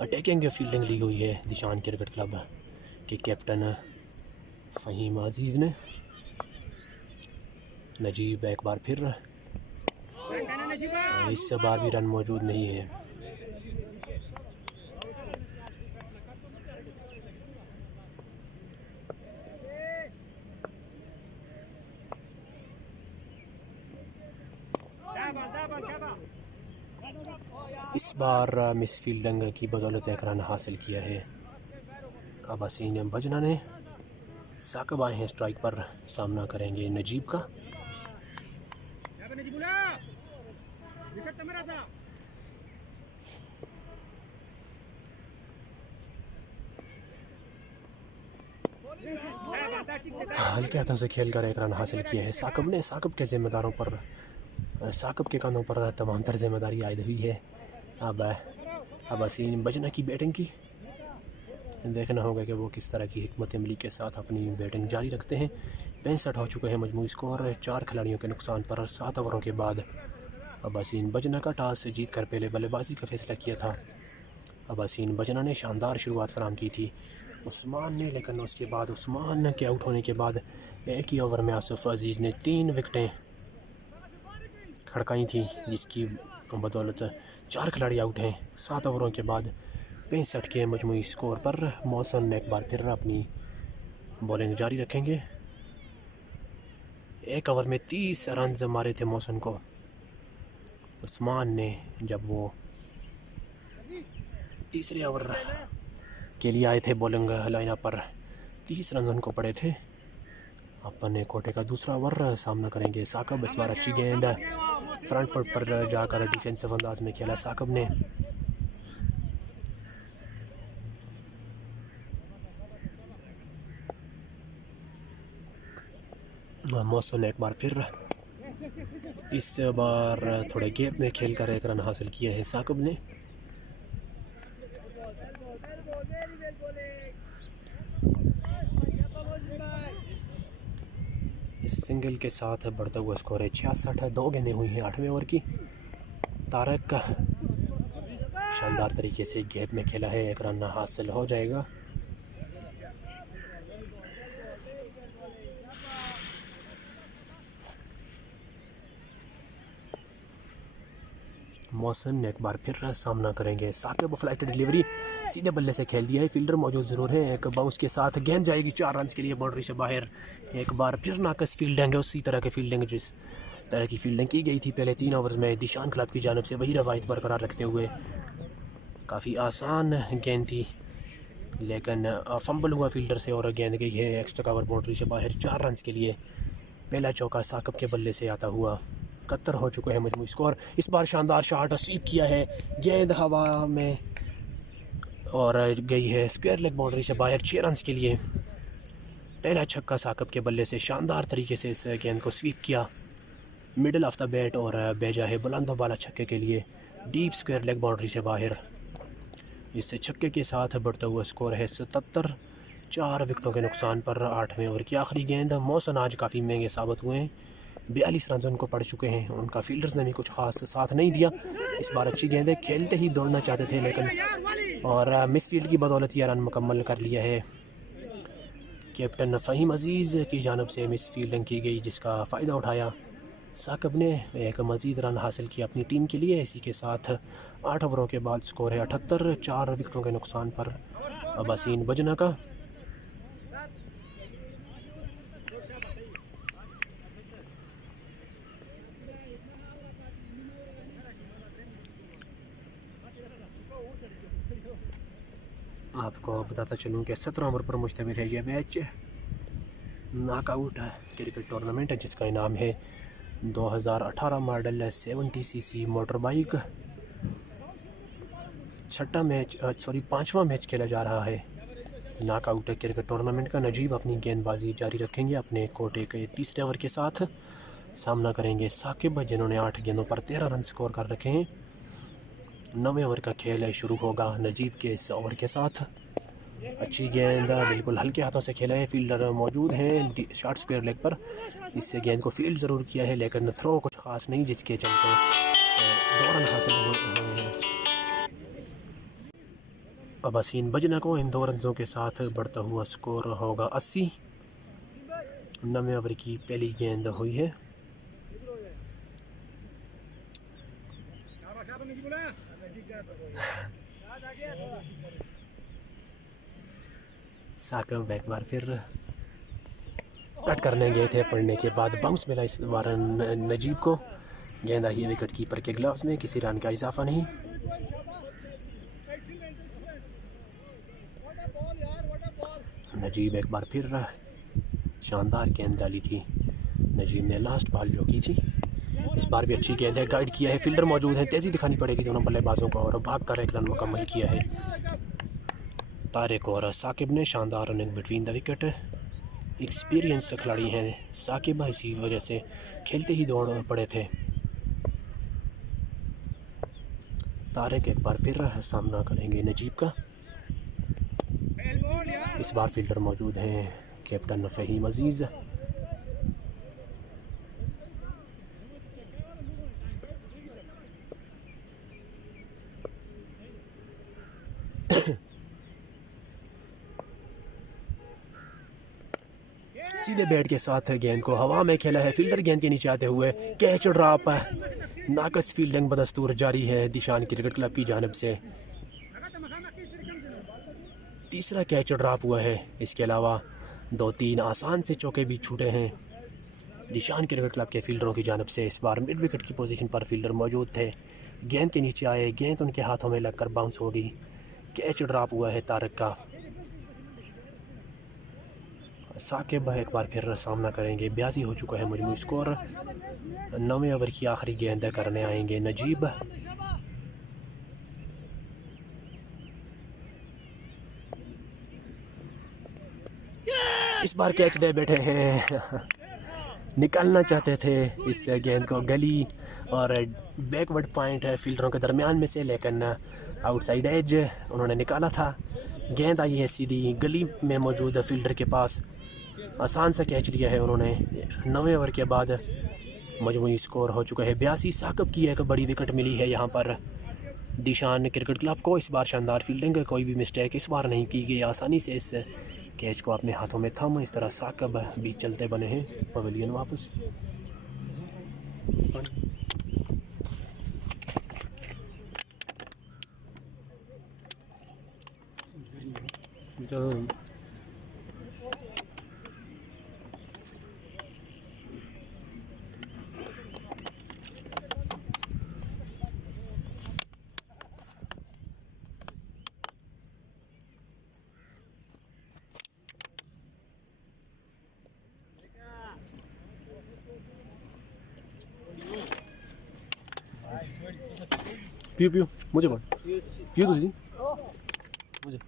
अटैकिंग फील्डिंग ली हुई है दीशान क्रिकेट क्लब के कैप्टन फ़हीम अजीज़ ने। नजीब एक बार फिर। इस बार भी रन मौजूद नहीं है। इस बार मिस फील्डिंग की बदौलत एक रन हासिल किया है अबासीन बजना ने। साकिब आए हैं स्ट्राइक पर। सामना करेंगे नजीब का। हल्के हाथों से खेल कर एक रन हासिल किए हैं साकिब ने। साकिब के जिम्मेदारों पर, साकिब के कंधों पर तमाम तर जिम्मेदारी आयद हुई है। अब हसीन बजना की बैटिंग की देखना होगा कि वो किस तरह की हिकमत अमली के साथ अपनी बैटिंग जारी रखते हैं। 65 हो चुके हैं मजमूई स्कोर 4 खिलाड़ियों के नुकसान पर 7 ओवरों के बाद। अब हसीन बजना का टॉस जीत कर पहले बल्लेबाजी का फैसला किया था। अब हसीन बजना ने शानदार शुरुआत फराम की थी उस्मान ने, लेकिन उसके बाद उस्मान के आउट होने के बाद एक ही ओवर में आसिफ अजीज़ ने 3 विकेटें खड़काई थी, जिसकी बदौलत 4 खिलाड़ी आउट हैं। 7 ओवरों के बाद 65 के मजमूई स्कोर पर मौसम एक बार फिर अपनी बॉलिंग जारी रखेंगे। एक ओवर में 30 रन मारे थे मौसम को उस्मान ने, जब वो तीसरे ओवर के लिए आए थे बॉलिंग लाइनअप पर 30 रन उनको पड़े थे। अपने कोटे का दूसरा ओवर सामना करेंगे साकिब। इस बार अच्छी गेंद फ्रंट फुट पर जाकर डिफेंसिव अंदाज में खेला साकिब ने। मौसम ने एक बार फिर इस बार थोड़े गैप में खेलकर एक रन हासिल किए हैं साकिब ने। इस सिंगल के साथ बढ़ता हुआ स्कोर है 66। 2 गेंदें हुई हैं 8वें ओवर की। तारक का शानदार तरीके से गैप में खेला है, एक रन हासिल हो जाएगा। मौसम ने एक बार फिर सामना करेंगे साकिब। फ्लाइट डिलीवरी सीधे बल्ले से खेल दिया है, फील्डर मौजूद ज़रूर है। एक बाउंस के साथ गेंद जाएगी 4 रन के लिए बाउंड्री से बाहर। एक बार फिर नाकस फील्डिंग है, उसी तरह की फील्डिंग जिस तरह की फील्डिंग की गई थी पहले 3 ओवर्स में दिशान क्लब की जानिब से, वही रवायत बरकरार रखते हुए। काफ़ी आसान गेंद थी लेकिन फंबल हुआ फील्डर से और गेंद गई है एक्स्ट्रा कवर बाउंड्री से बाहर 4 रन के लिए। पहला चौका साकिब के बल्ले से आता हुआ 71 हो चुके हैं मजमूई स्कोर। इस बार शानदार शॉट रिसीव किया है, गेंद हवा में और गई है स्क्वायर लेग बाउंड्री से बाहर 6 रन के लिए। पहला छक्का साकिब के बल्ले से शानदार तरीके से इस गेंद को स्वीप किया मिडिल ऑफ द बैट और भेजा है बुलंद वाला छक्के के लिए डीप स्क्वायर लेग बाउंड्री से बाहर। इस छक्के के साथ बढ़ता हुआ स्कोर है 77। 4 विकेटों के नुकसान पर 8वें ओवर की आखिरी गेंद। मौसम आज काफ़ी महंगे साबित हुए हैं, 42 रन उनको पड़ चुके हैं। उनका फील्डर्स ने भी कुछ खास साथ नहीं दिया। इस बार अच्छी गेंद है, खेलते ही दौड़ना चाहते थे लेकिन और मिस फील्ड की बदौलत यह रन मुकम्मल कर लिया है। कैप्टन फ़हीम अजीज़ की जानब से मिस फील्डिंग की गई, जिसका फ़ायदा उठाया साकिब ने। एक मज़ीद रन हासिल किया अपनी टीम के लिए। इसी के साथ 8 ओवरों के बाद स्कोर है 78। 4 विकेटों के नुकसान पर अब हसीन बजना का। आपको बताता चलूँ कि 17 ओवर पर मुश्तमिल है यह मैच। नॉकआउट क्रिकेट टूर्नामेंट है जिसका इनाम है 2018 मॉडल 70cc मोटर बाइक। 5वां मैच खेला जा रहा है नॉकआउट क्रिकेट टूर्नामेंट का। नजीब अपनी गेंदबाजी जारी रखेंगे अपने कोटे के तीसरे ओवर के साथ। सामना करेंगे साकिब जिन्होंने 8 गेंदों पर 13 रन स्कोर कर रखे हैं। 9वें ओवर का खेल शुरू होगा नजीब के इस ओवर के साथ। अच्छी गेंद बिल्कुल हल्के हाथों से खेला है, फील्डर मौजूद हैं शॉर्ट स्क्वायर लेग पर। इससे गेंद को फील्ड ज़रूर किया है लेकिन थ्रो कुछ ख़ास नहीं, जिसके चलते 2 रन हासिल हुए हैं। अब हसीन बजना को इन 2 रनों के साथ बढ़ता हुआ स्कोर होगा 80। 9वें ओवर की पहली गेंद हुई है। साकिब एक बार फिर कट करने गए थे, पड़ने के बाद बाउंस मिला इस बार नजीब को। गेंद आई विकेट कीपर के ग्लव्स में, किसी रन का इजाफा नहीं। नजीब एक बार फिर शानदार गेंद डाली थी। नजीब ने लास्ट बॉल जो की थी इस बार भी अच्छी गेंद है, गाइड किया है, फील्डर मौजूद है, तेज़ी दिखानी पड़ेगी दोनों बल्लेबाजों को और भाग कर एक रन मुकम्मल किया है तारिक और साकिब ने। शानदार running between the wicket. Experience खिलाड़ी हैं साकिब, इसी वजह से खेलते ही दौड़ पड़े थे। तारिक एक बार फिर सामना करेंगे नजीब का। इस बार फील्डर मौजूद हैं कैप्टन फ़हीम अजीज़। सीधे बैट के साथ गेंद को हवा में खेला है, फील्डर गेंद के नीचे आते हुए कैच ड्रॉप। नाकस फील्डिंग बदस्तूर जारी है दिशान क्रिकेट क्लब की जानिब से। तीसरा कैच ड्रॉप हुआ है। इसके अलावा 2-3 आसान से चौके भी छूटे हैं दिशान क्रिकेट क्लब के फील्डरों की जानिब से। इस बार मिड विकेट की पोजीशन पर फील्डर मौजूद थे, गेंद के नीचे आए, गेंद उनके हाथों में लगकर बाउंस हो गई, कैच ड्रॉप हुआ है तारिक का। साकिब एक बार फिर सामना करेंगे। 82 हो चुका है मजमूई स्कोर। 9वें ओवर की आखिरी गेंद करने आएंगे नजीब। इस बार कैच दे बैठे हैं निकालना चाहते थे इस गेंद को गली और बैकवर्ड पॉइंट है फील्डरों के दरमियान में से, लेकिन आउटसाइड एज उन्होंने निकाला था। गेंद आई है सीधी गली में मौजूद फील्डर के पास, आसान सा कैच लिया है उन्होंने। 9वें ओवर के बाद मजमूई स्कोर हो चुका है 82। साकिब की एक बड़ी विकेट मिली है यहाँ पर दिशान क्रिकेट क्लब को। इस बार शानदार फील्डिंग, कोई भी मिस्टेक इस बार नहीं की गई, आसानी से इस कैच को अपने हाथों में थम इस तरह साकिब भी चलते बने हैं पवेलियन वापस। पियो पियो मुझे बोल पियो तो जी मुझे।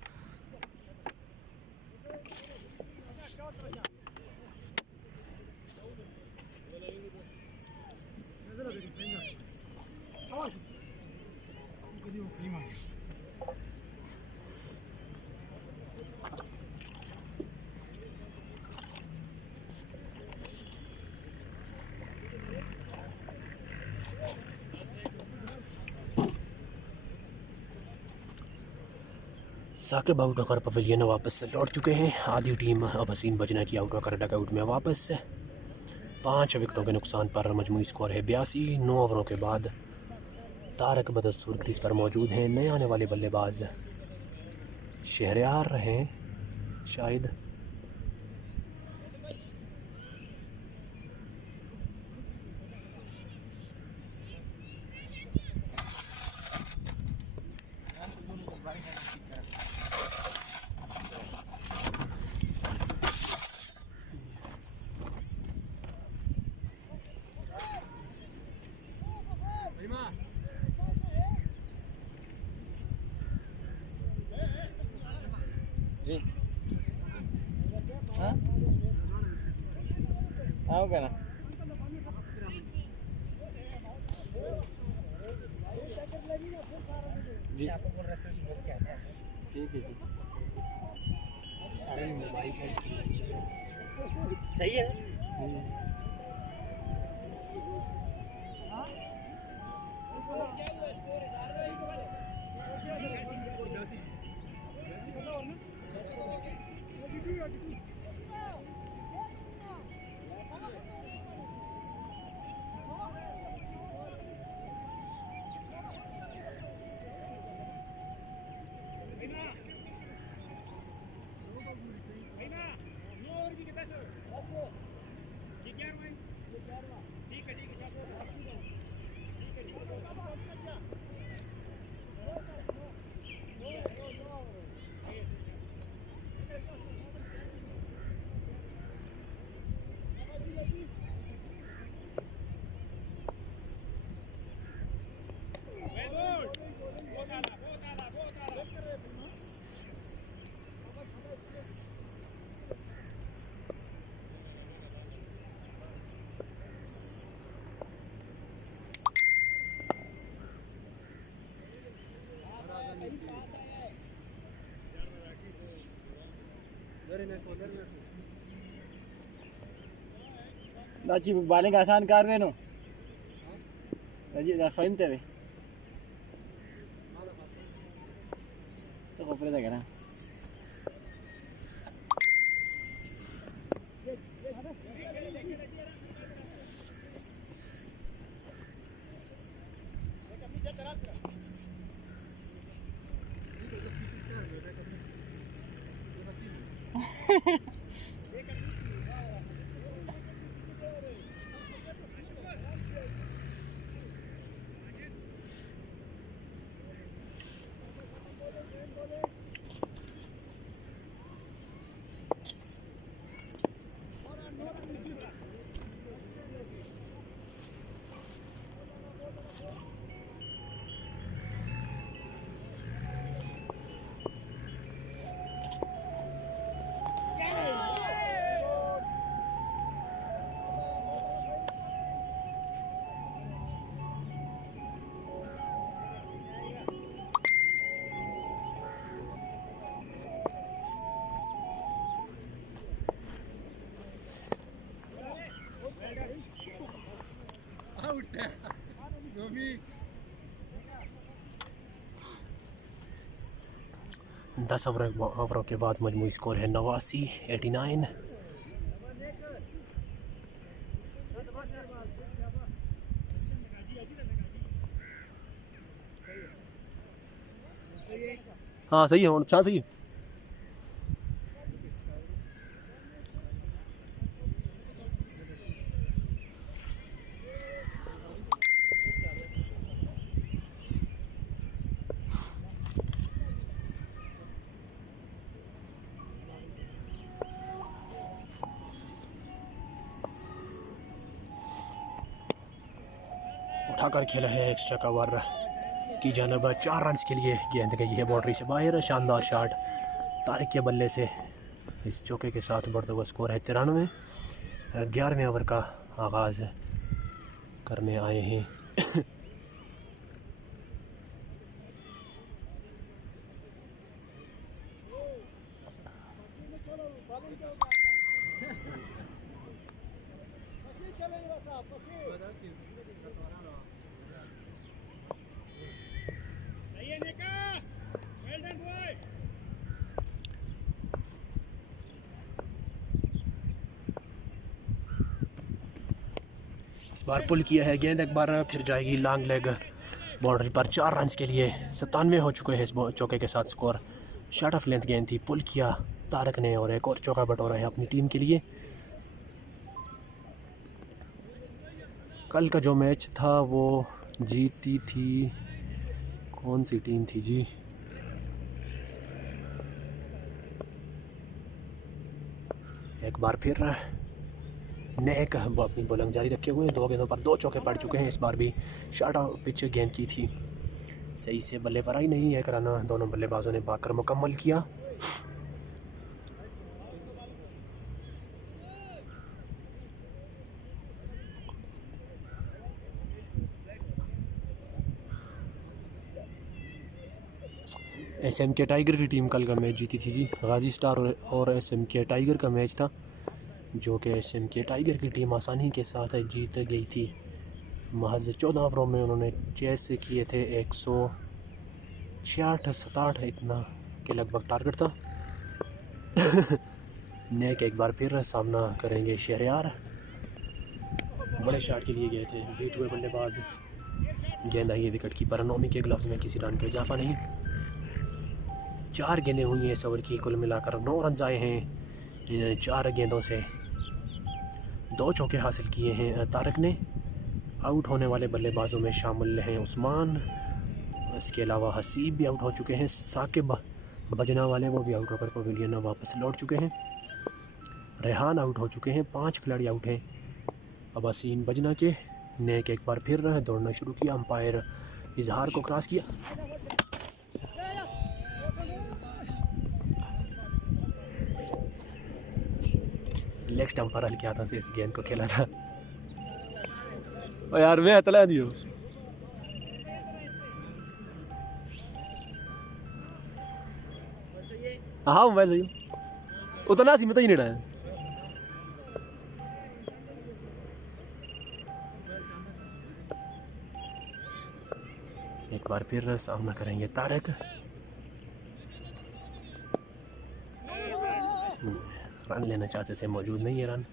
साकिब आउट होकर पवेलियन वापस लौट चुके हैं। आधी टीम अब हसीन बजना की आउट होकर डगआउट में वापस। 5 विकेटों के नुकसान पर मजमूई स्कोर है 82। 9 ओवरों के बाद तारिक बदस्तूर क्रीज पर मौजूद हैं। नए आने वाले बल्लेबाज शहरयार हैं शायद। जी हाँ आओगे ना जी ठीक है जी सारे मोबाइल सही है दाची बालिंग आसान कर रहे नो दाची दा फहमते वे तो कपड़े दा कहना दस ओवरों के बाद मजमूई स्कोर है 89। हाँ सही है, अच्छा सही है। उठाकर खेला है एक्स्ट्रा कवर की जानब 4 रन के लिए गेंद गई है बाउंड्री से बाहर। शानदार शॉट तारिक के बल्ले से इस चौके के साथ बढ़ता हुआ स्कोर है 93। 11वें ओवर का आगाज़ करने आए हैं। इस बार पुल किया है गेंद, एक बार फिर जाएगी लॉन्ग लेग बाउंड्री पर। 4 रन के लिए 97 हो चुके हैं इस चौके के साथ स्कोर। शॉट ऑफ लेंथ गेंद थी, पुल किया तारक ने और एक और चौका बटोरा है अपनी टीम के लिए। कल का जो मैच था वो जीती थी, कौन सी टीम थी जी? एक बार फिर नेक अपनी बॉलिंग जारी रखे हुए हैं। 2 गेंदों पर 2 चौके पड़ चुके हैं। इस बार भी शॉर्ट पिच गेंद की थी, सही से बल्ले पर आई नहीं। एक रन दोनों बल्लेबाजों ने पाकर मुकम्मल किया। SMK टाइगर की टीम कल का मैच जीती थी जी। गाजी स्टार और SMK टाइगर का मैच था, जो कि SMK टाइगर की टीम आसानी के साथ जीत गई थी। महज 14 ओवरों में उन्होंने चेस किए थे 166-67 इतना के लगभग टारगेट था। नेक एक बार फिर सामना करेंगे शहरयार। बड़े शॉट के लिए गए थे बीट हुए बल्लेबाज। गेंद आई है विकेट कीपर नोमी के ग्लव्स में, किसी रन का इजाफा नहीं। 4 गेंदें हुई हैं इस ओवर की, कुल मिलाकर 9 रन आए हैं। इन्होंने 4 गेंदों से 2 चौके हासिल किए हैं तारक ने। आउट होने वाले बल्लेबाजों में शामिल हैं उस्मान, इसके अलावा हसीब भी आउट हो चुके हैं। साकिब बजना वाले वो भी आउट होकर पवेलियन वापस लौट चुके हैं। रेहान आउट हो चुके हैं। 5 खिलाड़ी आउट हैं अबासीन बजना के। नेक एक बार फिर दौड़ना शुरू किया। अंपायर इजहार को क्रॉस किया। लेग स्टंप पर हल्के हाथों से इस गेंद को खेला था। और यार मैं अतला दियो हाँ मोबाइल सही उतना सी मत ही नहीं रहा है। एक बार फिर सामना करेंगे तारक। रन लेना चाहते थे, मौजूद नहीं है रन।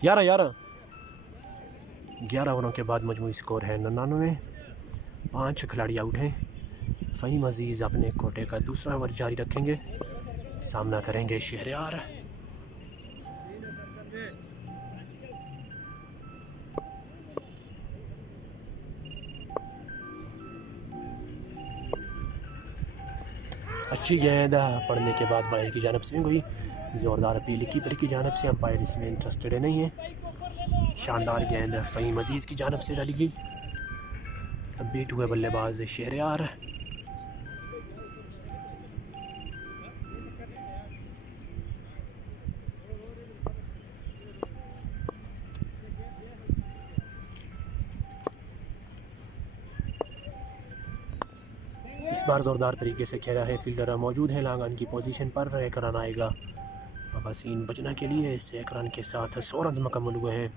ग्यारह 11 ओवरों के बाद मजमूई स्कोर है 99। 5 खिलाड़ी आउट हैं। फ़हीम अजीज़ अपने कोटे का दूसरा ओवर जारी रखेंगे। सामना करेंगे शहरयार। अच्छी गेंद पड़ने के बाद बाहर की जानब स्विंग हुई। ज़ोरदार अपील कीपर की जानब से, अंपायर इसमें इंटरेस्टेड नहीं है। शानदार गेंद फ़हीम अजीज़ की जानब से डाली गई। बीट हुए बल्लेबाज शहरयार। इस बार ज़ोरदार तरीके से खेला है। फील्डर मौजूद है लांगन की पोजीशन पर। एक रन आएगा अबासीन बजना के लिए। इस एक रन के साथ 100 रन मुकम्मल हुए हैं।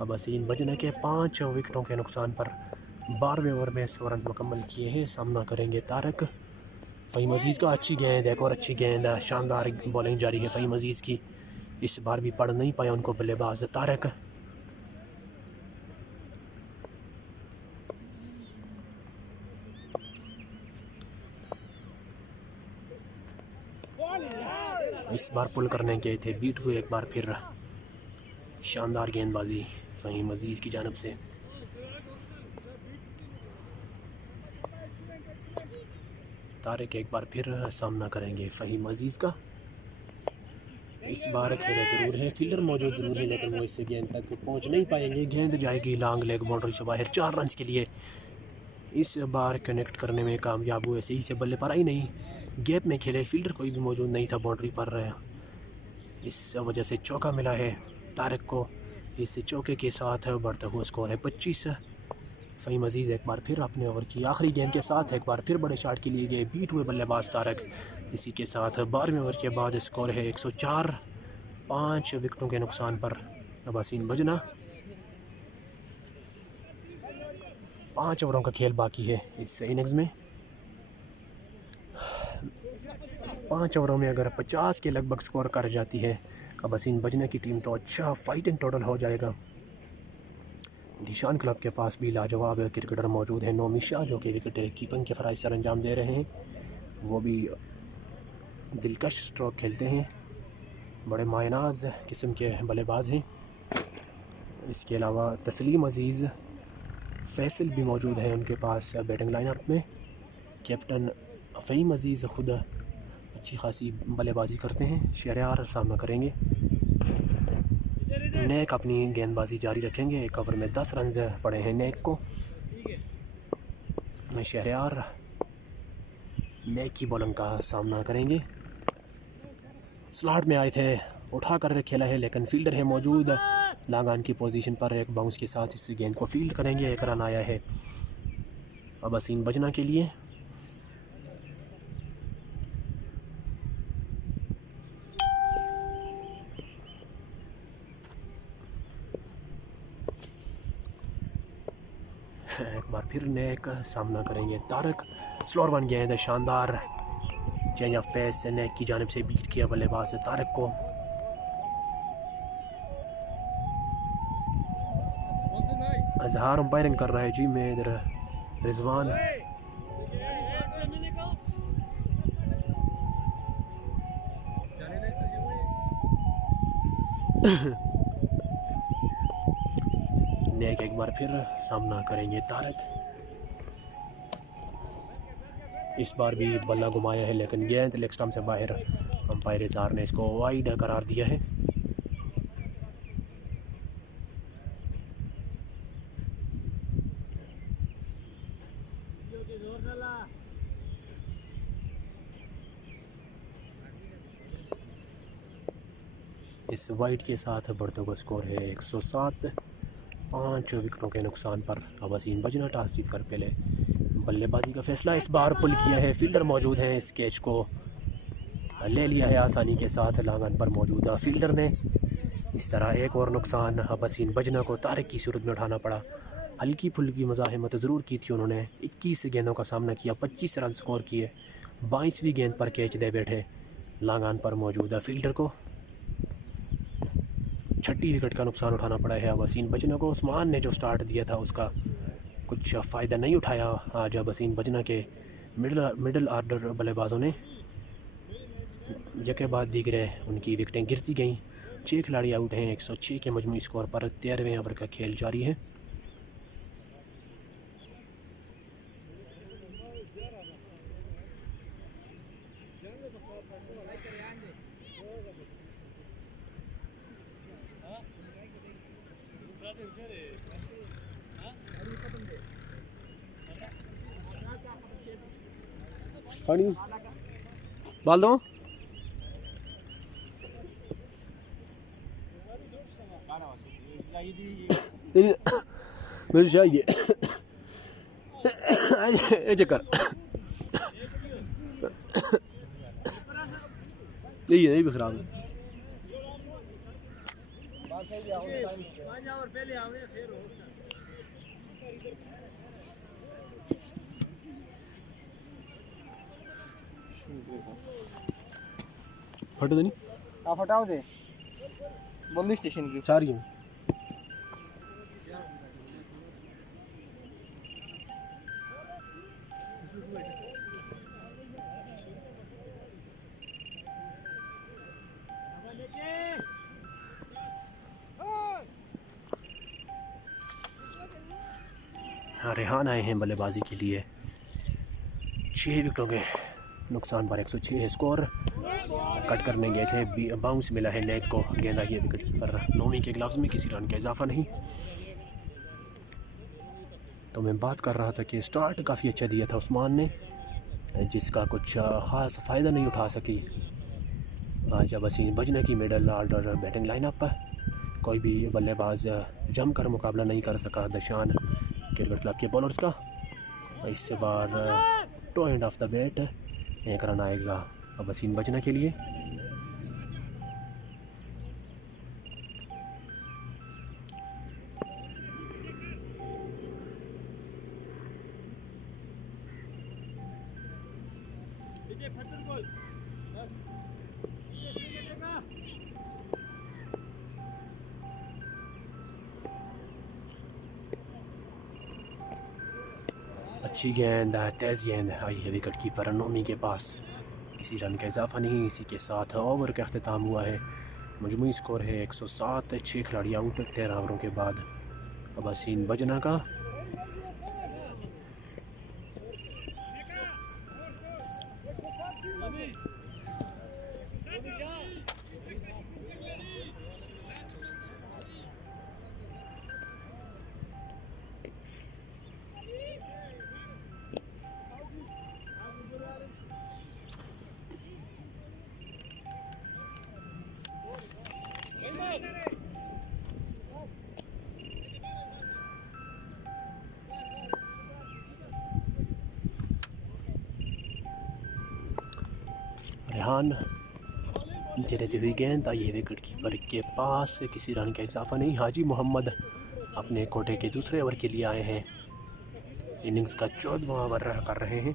अबासीन बजना के 5 विकेटों के नुकसान पर 12वें ओवर में 100 रन मुकम्मल किए हैं। सामना करेंगे तारक। फ़हीम अजीज़ का अच्छी गेंद, एक और अच्छी गेंद। शानदार बॉलिंग जारी है फ़हीम अजीज़ की। इस बार भी पढ़ नहीं पाया उनको बल्लेबाज तारक। इस बार पुल करने गए थे, बीट हुए एक बार फिर। शानदार गेंदबाजी फ़हीम अजीज़ की जानब से। तारिक एक बार फिर सामना करेंगे फ़हीम अजीज़ का। इस बार खेला ज़रूर है, फील्डर मौजूद ज़रूर है, लेकिन वो इससे गेंद तक पहुंच नहीं पाएंगे। गेंद जाएगी लॉन्ग लेग बाउंड्री से बाहर 4 रन के लिए। इस बार कनेक्ट करने में कामयाब हुए, सही से बल्ले पर आई नहीं। गैप में खेले, फील्डर कोई भी मौजूद नहीं था बाउंड्री पर। इस वजह से चौका मिला है तारिक को। इस चौके के साथ बढ़ता हुआ स्कोर है 25। फ़हीम अजीज़ एक बार फिर अपने ओवर की आखिरी गेंद के साथ एक बार फिर बड़े शॉट के लिए गए। बीट हुए बल्लेबाज तारिक। इसी के साथ 12वें ओवर के बाद स्कोर है 104। 5 विकेटों के नुकसान पर अबासीन बजना। 5 ओवरों का खेल बाकी है इस इनिंग्स में। 5 ओवरों में अगर 50 के लगभग स्कोर कर जाती है अबासीन बजना की टीम, तो अच्छा फाइटिंग टोटल हो जाएगा। दिशान क्लब के पास भी लाजवाब क्रिकेटर मौजूद हैं। नोमी शाह जो कि विकेट कीपिंग के फ़राइज़ सर अंजाम दे रहे हैं, वो भी दिलकश स्ट्रोक खेलते हैं। बड़े मायनाज किस्म के बल्लेबाज हैं। इसके अलावा तस्लीम अजीज़, फैसल भी मौजूद हैं उनके पास बैटिंग लाइनअप में। कैप्टन फ़हीम अजीज़ ख़ुद अच्छी खासी बल्लेबाजी करते हैं। शहरयार सामना करेंगे। नेक अपनी गेंदबाजी जारी रखेंगे। एक ओवर में 10 रन पड़े हैं नेक को। शहरयार नेक की बॉलिंग का सामना करेंगे। स्लॉट में आए थे, उठा कर खेला है, लेकिन फील्डर है मौजूद लांगान की पोजीशन पर। एक बाउंस के साथ इस गेंद को फील्ड करेंगे। एक रन आया है अबासीन बजना के लिए। एक बार फिर नेक सामना करेंगे तारिक। स्लोअर वन गेंद, शानदार चेंज ऑफ पेस नेक की जानिब से बीट किया बल्लेबाज तारिक को। अजहार अंपायरिंग कर रहा है जी। मैं इधर रिजवान नेक एक बार फिर सामना करेंगे तारक। इस बार भी बल्ला घुमाया है लेकिन गेंद लेग स्टंप से बाहर। अंपायर इज़हार ने इसको वाइड करार दिया है। इस वाइड के साथ बढ़तों का स्कोर है 107। 5 विकेटों के नुकसान पर अबासीन बजना टॉस जीत कर पहले बल्लेबाजी का फैसला इस बार पुल किया है। फील्डर मौजूद है, इस कैच को ले लिया है आसानी के साथ लांगन पर मौजूदा फील्डर ने। इस तरह एक और नुकसान अबासीन बजना को तारक की सूरत में उठाना पड़ा। हल्की फुल्की मज़ाहमत ज़रूर की थी उन्होंने। 21 गेंदों का सामना किया, 25 रन स्कोर किए। 22वीं गेंद पर कैच दे बैठे लांगन पर मौजूदा फील्डर को। 6 विकेट का नुकसान उठाना पड़ा है अबासीन बजना को। उस्मान ने जो स्टार्ट दिया था उसका कुछ फ़ायदा नहीं उठाया आज अबासीन बजना के मिडल ऑर्डर बल्लेबाजों ने। यके बाद दीगरे उनकी विकेटें गिरती गईं। 6 खिलाड़ी आउट हैं। 106 के मजमूई स्कोर पर 13वें ओवर का खेल जारी है। पानी बाल दो। मेरी चाहिए ये चक्कर ये भी खराब है। फटे तो नहीं? हाँ फटाओ दे बम्बई स्टेशन की 4 ही हैं। रेहान आए हैं बल्लेबाजी के लिए। 6 विकेटों के नुकसान पर 106 है स्कोर। कट करने गए थे, बाउंस मिला है नेक को। गेंद आई है विकेट कीपर नोमी के ग्लव्स में, किसी रन का इजाफा नहीं। तो मैं बात कर रहा था कि स्टार्ट काफ़ी अच्छा दिया था उस्मान ने, जिसका कुछ ख़ास फ़ायदा नहीं उठा सकी आज अबासीन बजना की मिडल ऑर्डर बैटिंग लाइनअप पर। कोई भी बल्लेबाज जमकर मुकाबला नहीं कर सका दशान क्रिकेट क्लब के बॉलर्स का। इस बार toe end of the bat 1 run आएगा अबासीन बजना के लिए। अच्छी गेंद, तेज़ गेंद आई है विकेट कीपर नोमी के पास। किसी रन का इजाफा नहीं। इसी के साथ ओवर का अख्ताम हुआ है। मजमूई स्कोर है 107। 6 खिलाड़ी आउट 13 ओवरों के बाद अबासीन बजना का। रेहान नीचे रहती हुई गेंद आई है विकेट कीपर के पास। किसी रन का इजाफा नहीं। हाजी मोहम्मद अपने कोटे के दूसरे ओवर के लिए आए हैं। इनिंग्स का 14वां ओवर कर रहे हैं।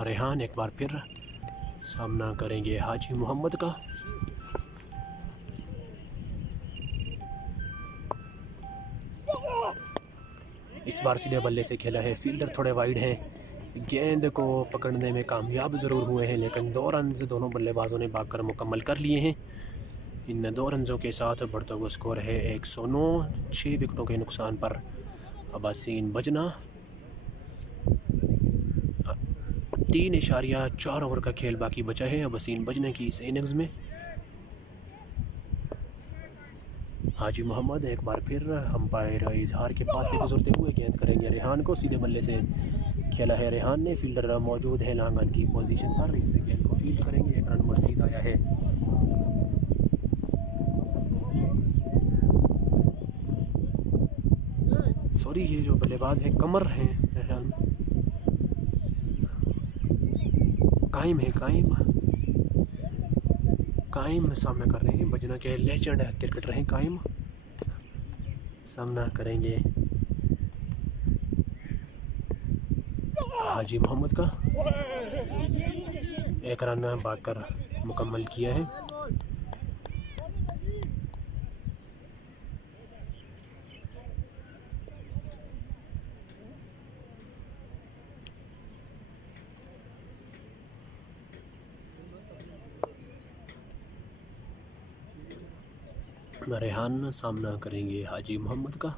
रेहान एक बार फिर सामना करेंगे हाजी मोहम्मद का। इस बार सीधे बल्ले से खेला है। फील्डर थोड़े वाइड हैं, गेंद को पकड़ने में कामयाब ज़रूर हुए हैं, लेकिन 2 रन दोनों बल्लेबाजों ने भागकर मुकम्मल कर लिए हैं। इन 2 रनों के साथ बढ़ता हुआ स्कोर है 109, 6 विकेटों के नुकसान पर अब्बासीन बजना। 3.4 ओवर का खेल बाकी बचा है अब्बासीन बजने की इस इनिंग्स में। हाजी मोहम्मद एक बार फिर अंपायर इजहार के पास से गुजरते हुए गेंद करेंगे रेहान को। सीधे बल्ले से खेला है रेहान ने, फील्डर मौजूद है लांगन की पोजीशन पर, इससे गेंद को फील्ड करेंगे। 1 रन मज़ीद आया है। सॉरी, ये जो बल्लेबाज हैं कमर हैं रेहान, कायम है, कायम सामना कर रहे हैं। बजना के लेजेंड क्रिकेटर हैं कायम, सामना करेंगे हाजी मोहम्मद का। 1 रन भागकर मुकम्मल किया है। रेहान सामना करेंगे हाजी मोहम्मद का।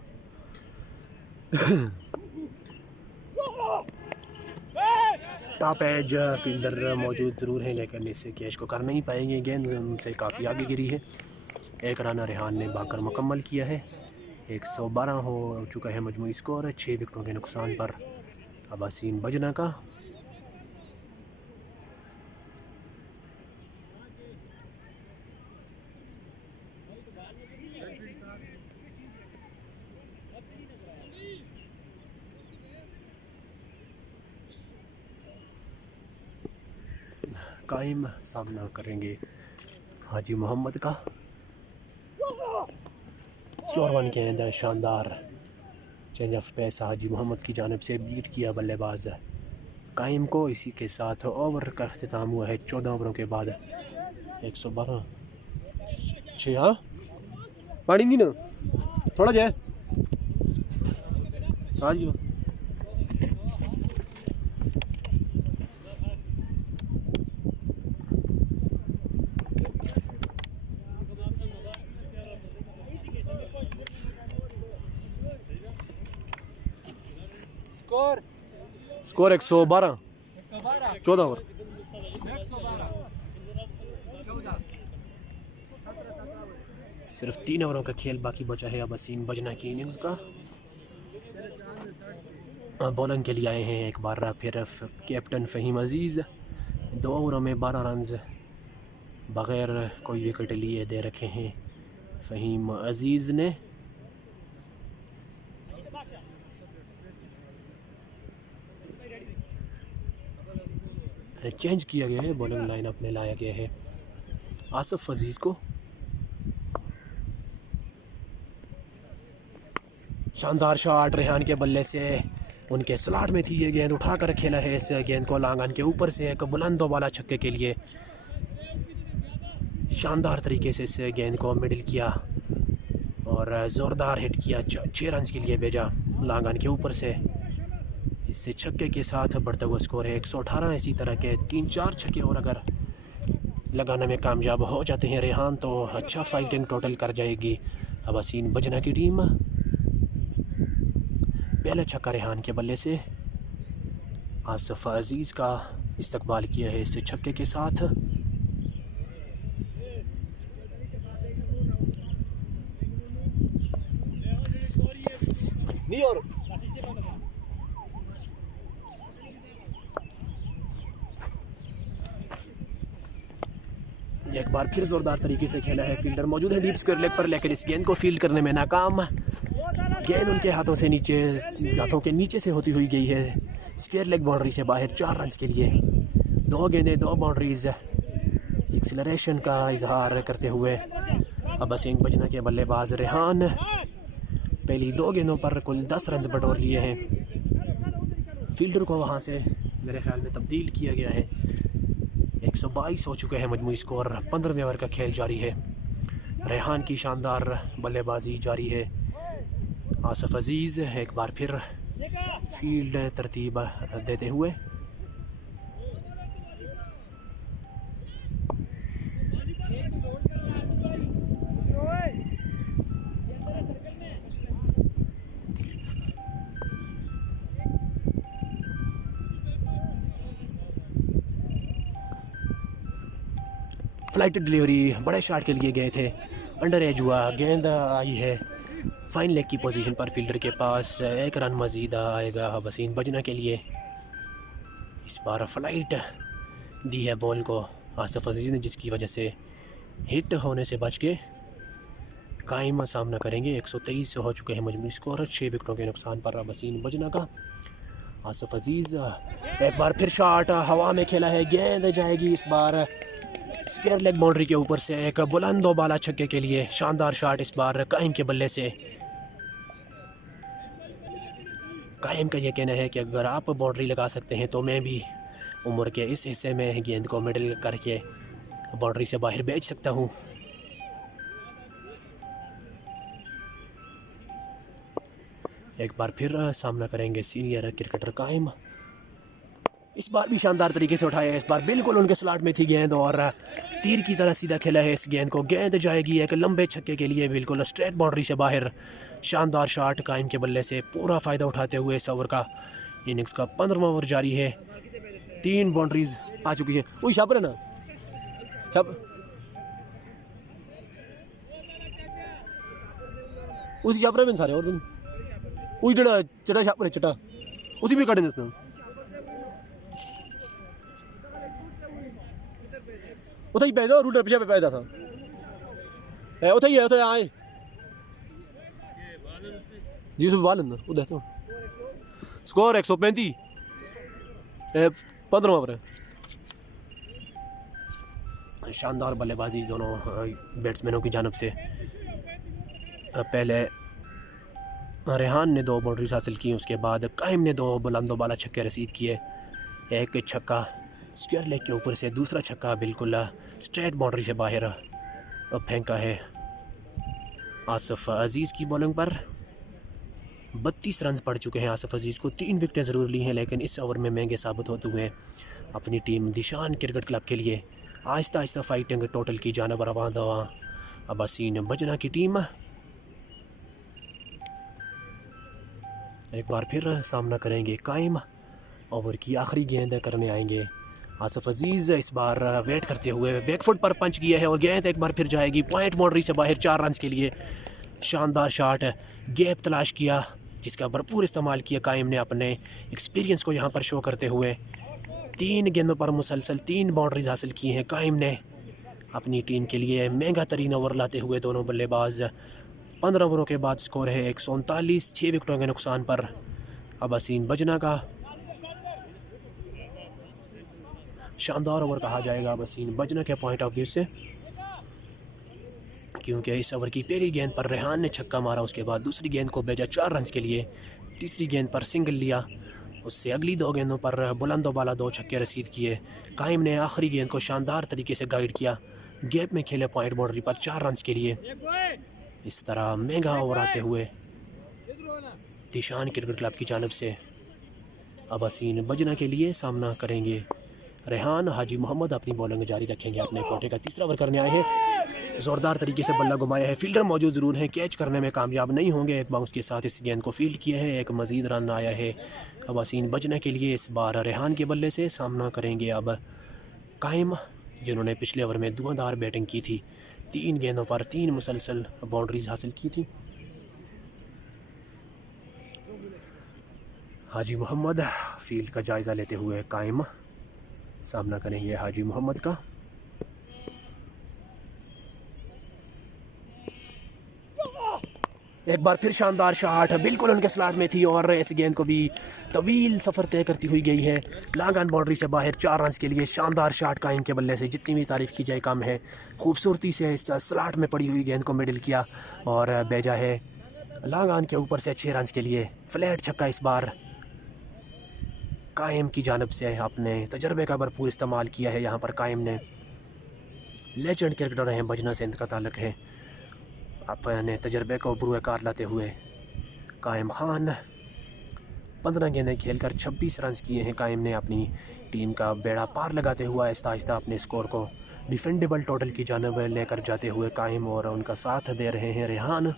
टॉप एज फील्डर मौजूद ज़रूर हैं, लेकिन इससे कैच को कर नहीं पाएंगे। गेंद उनसे काफ़ी आगे गिरी है। 1 रन रेहान ने भागकर मुकम्मल किया है। 112 हो चुका है मजमूई स्कोर, 6 विकेटों के नुकसान पर अब्बासीन बजना का। कायम सामना करेंगे हाजी मोहम्मद का। स्लोअर वन गेंद, शानदार चेंज ऑफ पेस हाजी मोहम्मद की जानिब से बीट किया बल्लेबाज कायम को। इसी के साथ ओवर का अख्तिताम हुआ है 14 ओवरों के बाद। 112 6। हाँ, पानी नहीं ना थोड़ा जाए। हाँ जी, स्कोर 112, 14 ओवर। सिर्फ 3 ओवरों का खेल बाकी बचा है अब्बासीन बजना की इनिंग्स का। बॉलिंग के लिए आए हैं एक बार फिर कैप्टन फ़हीम अजीज़। 2 ओवरों में 12 रन बग़ैर कोई विकेट लिए दे रखे हैं फ़हीम अजीज़ ने। चेंज किया गया है, बॉलिंग लाइनअप में लाया गया है आसिफ अजीज़ को। शानदार शॉट रेहान के बल्ले से, उनके स्लॉट में थी ये गेंद, उठाकर खेला है इस गेंद को लांगन के ऊपर से एक बुलंदों वाला छक्के के लिए। शानदार तरीके से इस गेंद को मिडिल किया और ज़ोरदार हिट किया। 6 रन के लिए भेजा लांगन के ऊपर से। इससे छक्के के साथ बढ़ता हुआ स्कोर है 118। इसी तरह के 3-4 छक्के और अगर लगाने में कामयाब हो जाते हैं रेहान तो अच्छा फाइटिंग टोटल कर जाएगी अब्बासीन बजना की टीम। पहला छक्का रेहान के बल्ले से आसिफ अजीज़ का इस्तकबाल किया है इससे छक्के के साथ। नहीं और एक बार फिर ज़ोरदार तरीके से खेला है। फील्डर मौजूद है डीप स्क्वायर लेग पर, लेकिन इस गेंद को फील्ड करने में नाकाम। गेंद उनके हाथों के नीचे से होती हुई गई है स्क्वायर लेग बाउंड्री से बाहर। 4 रन के लिए 2 गेंदें 2 बाउंड्रीज। एक्सेलरेशन का इजहार करते हुए अब्बासीन बजना के बल्लेबाज रेहान पहली 2 गेंदों पर कुल 10 रन बटोर लिए हैं। फील्डर को वहां से मेरे ख्याल में तब्दील किया गया है। 122 हो चुका है मजमूई स्कोर। 15वें ओवर का खेल जारी है। रेहान की शानदार बल्लेबाजी जारी है। आसिफ अजीज़ एक बार फिर फील्ड तरतीब देते हुए। फ्लाइट डिलीवरी बड़े शॉट के लिए गए थे, अंडर एज हुआ, गेंद आई है फाइन लेग की पोजीशन पर फील्डर के पास। एक रन मज़ीद आएगा वसीम बजना के लिए। इस बार फ्लाइट दी है बॉल को आसिफ अजीज़ ने, जिसकी वजह से हिट होने से बच के कायम सामना करेंगे। 123 हो चुके हैं मजमूई स्कोर, 6 विकेटों के नुकसान पर वसीम बजना का। आसिफ अजीज़ एक बार फिर शॉट हवा में खेला है, गेंद जाएगी इस बार स्क्वायर लेग बाउंड्री के ऊपर से। एक बुलंद बाला छक्के के लिए शानदार शॉट इस बार कायम के बल्ले से। कायम का ये कहना है कि अगर आप बाउंड्री लगा सकते हैं तो मैं भी उम्र के इस हिस्से में गेंद को मिडल करके बाउंड्री से बाहर भेज सकता हूँ। एक बार फिर सामना करेंगे सीनियर क्रिकेटर कायम। इस बार भी शानदार तरीके से उठाया है, इस बार बिल्कुल उनके स्लॉट में थी गेंद और तीर की तरह सीधा खेला है इस गेंद को। गेंद जाएगी एक लंबे छक्के के लिए बिल्कुल स्ट्रेट बाउंड्री से बाहर। शानदार शॉट कायम के बल्ले से, पूरा फ़ायदा उठाते हुए इस ओवर का। इनिंग्स का 15वां ओवर जारी है, 3 बाउंड्रीज आ चुकी है। वही छाप रहे ना छाप उसी छाप रहे सारे और दिन वही जड़ा चटा छाप रहे चटा उसी भी काटे दोस्तों। उथे ही पैदा रूटर पीछे पे पैदा था है उथे ही है उथे आए जी सब बाल अंदर उधर तो स्कोर 135 15वां ओवर है। शानदार बल्लेबाजी दोनों बैट्समैनों की जानब से। पहले रेहान ने 2 बाउंड्रीज हासिल की, उसके बाद कायम ने 2 बुलंद बाला छक्के रसीद किए। एक छक्का स्क्वायर लेग के ऊपर से, दूसरा छक्का बिल्कुल स्ट्रेट बाउंड्री से बाहर फेंका है। आसिफ अजीज़ की बॉलिंग पर 32 रन पड़ चुके हैं आसिफ अजीज़ को। 3 विकेटें ज़रूर ली हैं, लेकिन इस ओवर में महंगे साबित होते हुए अपनी टीम दिशान क्रिकेट क्लब के लिए आहिस्ता आहिस्ता फाइटिंग टोटल की जानब रवाना दवा अब्बासीन बजना की टीम। एक बार फिर सामना करेंगे कायम। ओवर की आखिरी गेंद करने आएंगे आसिफ अजीज़। इस बार वेट करते हुए बैकफुट पर पंच किया है और गेंद एक बार फिर जाएगी पॉइंट बाउंड्री से बाहर 4 रन के लिए। शानदार शॉट, गैप तलाश किया जिसका भरपूर इस्तेमाल किया कायम ने, अपने एक्सपीरियंस को यहाँ पर शो करते हुए। 3 गेंदों पर मुसलसल 3 बाउंड्रीज हासिल की हैं कायम ने अपनी टीम के लिए। महंगा तरीन ओवर लाते हुए दोनों बल्लेबाज। 15 ओवरों के बाद स्कोर है 139, 6 विकेटों के नुकसान पर अब्बासीन बजना का। शानदार ओवर कहा जाएगा अब्बासीन बजना के पॉइंट ऑफ व्यू से, क्योंकि इस ओवर की पहली गेंद पर रेहान ने छक्का मारा, उसके बाद दूसरी गेंद को भेजा 4 रन के लिए, तीसरी गेंद पर सिंगल लिया, उससे अगली 2 गेंदों पर बुलंदो बाला 2 छक्के रसीद किए। कायम ने आखिरी गेंद को शानदार तरीके से गाइड किया, गैप में खेले पॉइंट बाउंड्री पर 4 रन के लिए। इस तरह महंगा ओवर आते हुए दिशान क्रिकेट क्लब की जानब से अब्बासीन बजना के लिए सामना करेंगे रेहान। हाजी मोहम्मद अपनी बॉलिंग जारी रखेंगे, अपने कोटे का तीसरा ओवर करने आए हैं। ज़ोरदार तरीके से बल्ला घुमाया है, फील्डर मौजूद ज़रूर हैं, कैच करने में कामयाब नहीं होंगे। एक बाउंस के साथ इस गेंद को फील्ड किया है, एक मज़ीद रन आया है अब्बासीन बजना के लिए। इस बार रेहान के बल्ले से सामना करेंगे अब कायम, जिन्होंने पिछले ओवर में धुआंधार बैटिंग की थी। 3 गेंदों पर 3 मुसलसल बाउंड्रीज हासिल की थी। हाजी मोहम्मद फील्ड का जायज़ा लेते हुए कायम सामना करेंगे हाजी मोहम्मद का। एक बार फिर शानदार शॉट बिल्कुल उनके स्लॉट में थी और इस गेंद को भी तवील सफ़र तय करती हुई गई है लॉन्ग ऑन बाउंड्री से बाहर 4 रन के लिए। शानदार शॉट कायम के बल्ले से, जितनी भी तारीफ़ की जाए कम है। खूबसूरती से इस स्लॉट में पड़ी हुई गेंद को मिडल किया और भेजा है लॉन्ग ऑन के ऊपर से 6 रन के लिए। फ्लैट छक्का इस बार कायम की जानब से अपने तजर्बे का भरपूर इस्तेमाल किया है। यहाँ पर कायम ने लेजेंड क्रिकेटर हैं, बजना से इनका ताल्लुक़ है। अपने तजर्बे को बुरुकार लाते हुए कायम खान 15 गेंदें खेलकर 26 रन किए हैं। कायम ने अपनी टीम का बेड़ा पार लगाते हुआ आहिस्ता आहिस्ता अपने स्कोर को डिफेंडेबल टोटल की जानिब लेकर जाते हुए कायम और उनका साथ दे रहे हैं रेहान।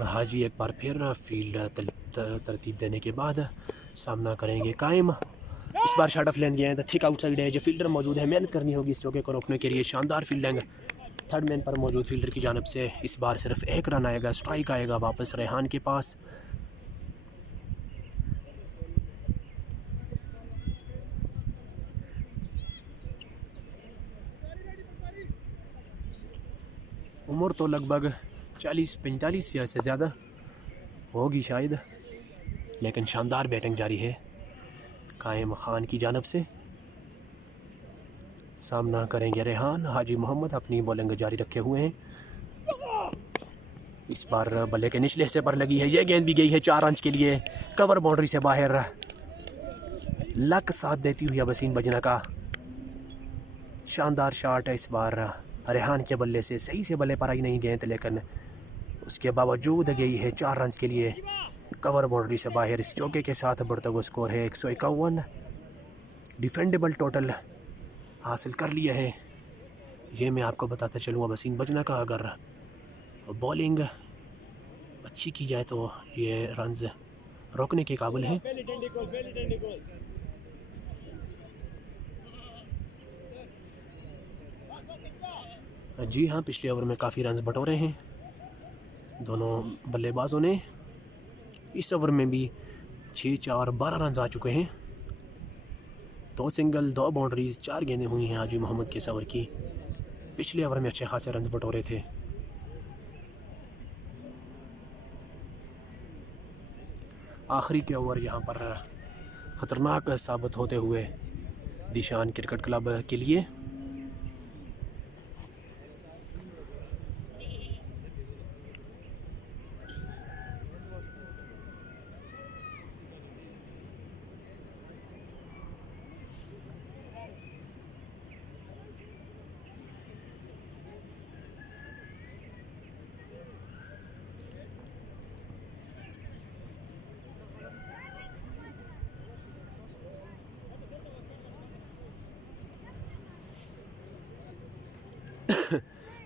हाजी एक बार फिर फील्ड तरतीब देने के बाद सामना करेंगे कायम। इस बार शॉट ऑफ लेन गए हैं तो थिक आउटसाइड है, जो फील्डर मौजूद है मेहनत करनी होगी इस चौके को रोकने के लिए। शानदार फील्डिंग थर्ड मैन पर मौजूद फील्डर की जानब से। इस बार सिर्फ एक रन आएगा, स्ट्राइक आएगा वापस रेहान के पास। उम्र तो लगभग 40-45 या से ज़्यादा होगी शायद, लेकिन शानदार बैटिंग जारी है कायम खान की जानब से। सामना करेंगे रेहान। हाजी मोहम्मद अपनी बॉलिंग जारी रखे हुए हैं। इस बार बल्ले के निचले हिस्से पर लगी है, ये गेंद भी गई है 4 रन के लिए, कवर बाउंड्री से बाहर। लक साथ देती हुई अबसीन बजना का शानदार शॉट है इस बार रेहान के बल्ले से। सही से बल्ले पर आई नहीं गेंद, लेकिन उसके बावजूद गई है 4 रन के लिए, कवर बाउंड्री से बाहर। इस चौके के साथ बढ़ता हुआ स्कोर है 151। डिफेंडेबल टोटल हासिल कर लिया है। ये मैं आपको बताता चलूँगा वसीम बजना का अगर बॉलिंग अच्छी की जाए तो ये रन्स रोकने के काबिल हैं। जी हाँ, पिछले ओवर में काफ़ी रन्स बटोरे हैं दोनों बल्लेबाजों ने। इस ओवर में भी 6-4 12 रन आ चुके हैं। 2 सिंगल 2 बाउंड्रीज 4 गेंदें हुई हैं हाजी मोहम्मद के इस ओवर की। पिछले ओवर में अच्छे खासे रन बटोरे थे। आखिरी के ओवर यहाँ पर ख़तरनाक साबित होते हुए दिशान क्रिकेट क्लब के लिए।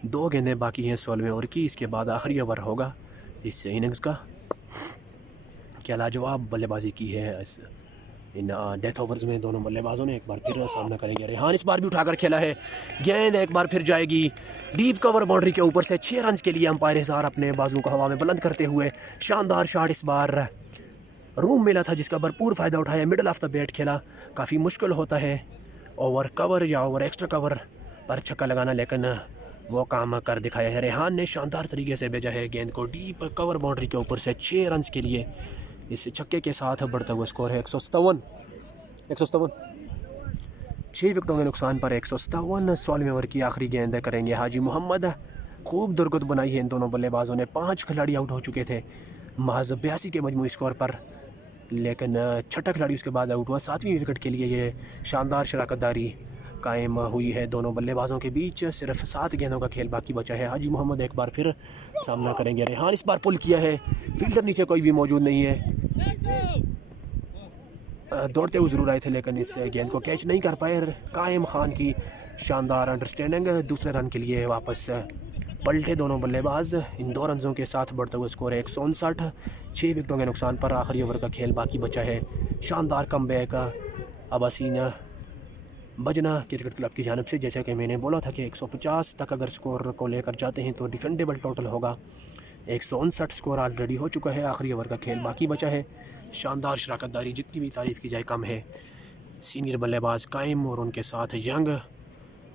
दो गेंदें बाकी हैं 16वें ओवर की। इसके बाद आखिरी ओवर होगा इस इनिंग्स का। क्या लाजवाब बल्लेबाजी की है इस इन डेथ ओवर्स में दोनों बल्लेबाजों ने। एक बार फिर सामना करेंगे रेहान। इस बार भी उठाकर खेला है, गेंद एक बार फिर जाएगी डीप कवर बाउंड्री के ऊपर से। 6 रन के लिए अंपायर इज़हार अपने बाजू को हवा में बुलंद करते हुए शानदार शॉट इस बार रूम मिला था जिसका भरपूर फ़ायदा उठाया। मिडल ऑफ द बैट खेला। काफ़ी मुश्किल होता है ओवर कवर या ओवर एक्स्ट्रा कवर पर छक्का लगाना, लेकिन वो काम कर दिखाया है। रेहान ने शानदार तरीके से भेजा है गेंद को डीप कवर बाउंड्री के ऊपर से 6 रन के लिए। इस छक्के के साथ बढ़ता हुआ स्कोर है 157। 6 विकेटों के नुकसान पर 157। 16वें ओवर की आखिरी गेंद करेंगे हाजी मोहम्मद। खूब दुर्गत बनाई है इन दोनों बल्लेबाजों ने। 5 खिलाड़ी आउट हो चुके थे महज 82 के मजमूई स्कोर पर, लेकिन छठा खिलाड़ी उसके बाद आउट हुआ। 7वीं विकेट के लिए ये शानदार शराकतदारी कायम हुई है दोनों बल्लेबाजों के बीच। सिर्फ 7 गेंदों का खेल बाकी बचा है। हाजी मोहम्मद एक बार फिर सामना करेंगे रेहान। इस बार पुल किया है, फील्डर नीचे कोई भी मौजूद नहीं है। दौड़ते हुए ज़रूर आए थे लेकिन इस गेंद को कैच नहीं कर पाए। कायम खान की शानदार अंडरस्टैंडिंग। दूसरे रन के लिए वापस पलटे दोनों बल्लेबाज। इन 2 रनों के साथ बढ़ता हुआ स्कोर है 159। 6 विकेटों के नुकसान पर आखिरी ओवर का खेल बाकी बचा है। शानदार कमबैक अबासीन बजना क्रिकेट क्लब की जानिब से। जैसा कि मैंने बोला था कि 150 तक अगर स्कोर को लेकर जाते हैं तो डिफेंडेबल टोटल होगा। 159 स्कोर ऑलरेडी हो चुका है। आखिरी ओवर का खेल बाकी बचा है। शानदार शराकतदारी, जितनी भी तारीफ़ की जाए कम है। सीनियर बल्लेबाज कायम और उनके साथ यंग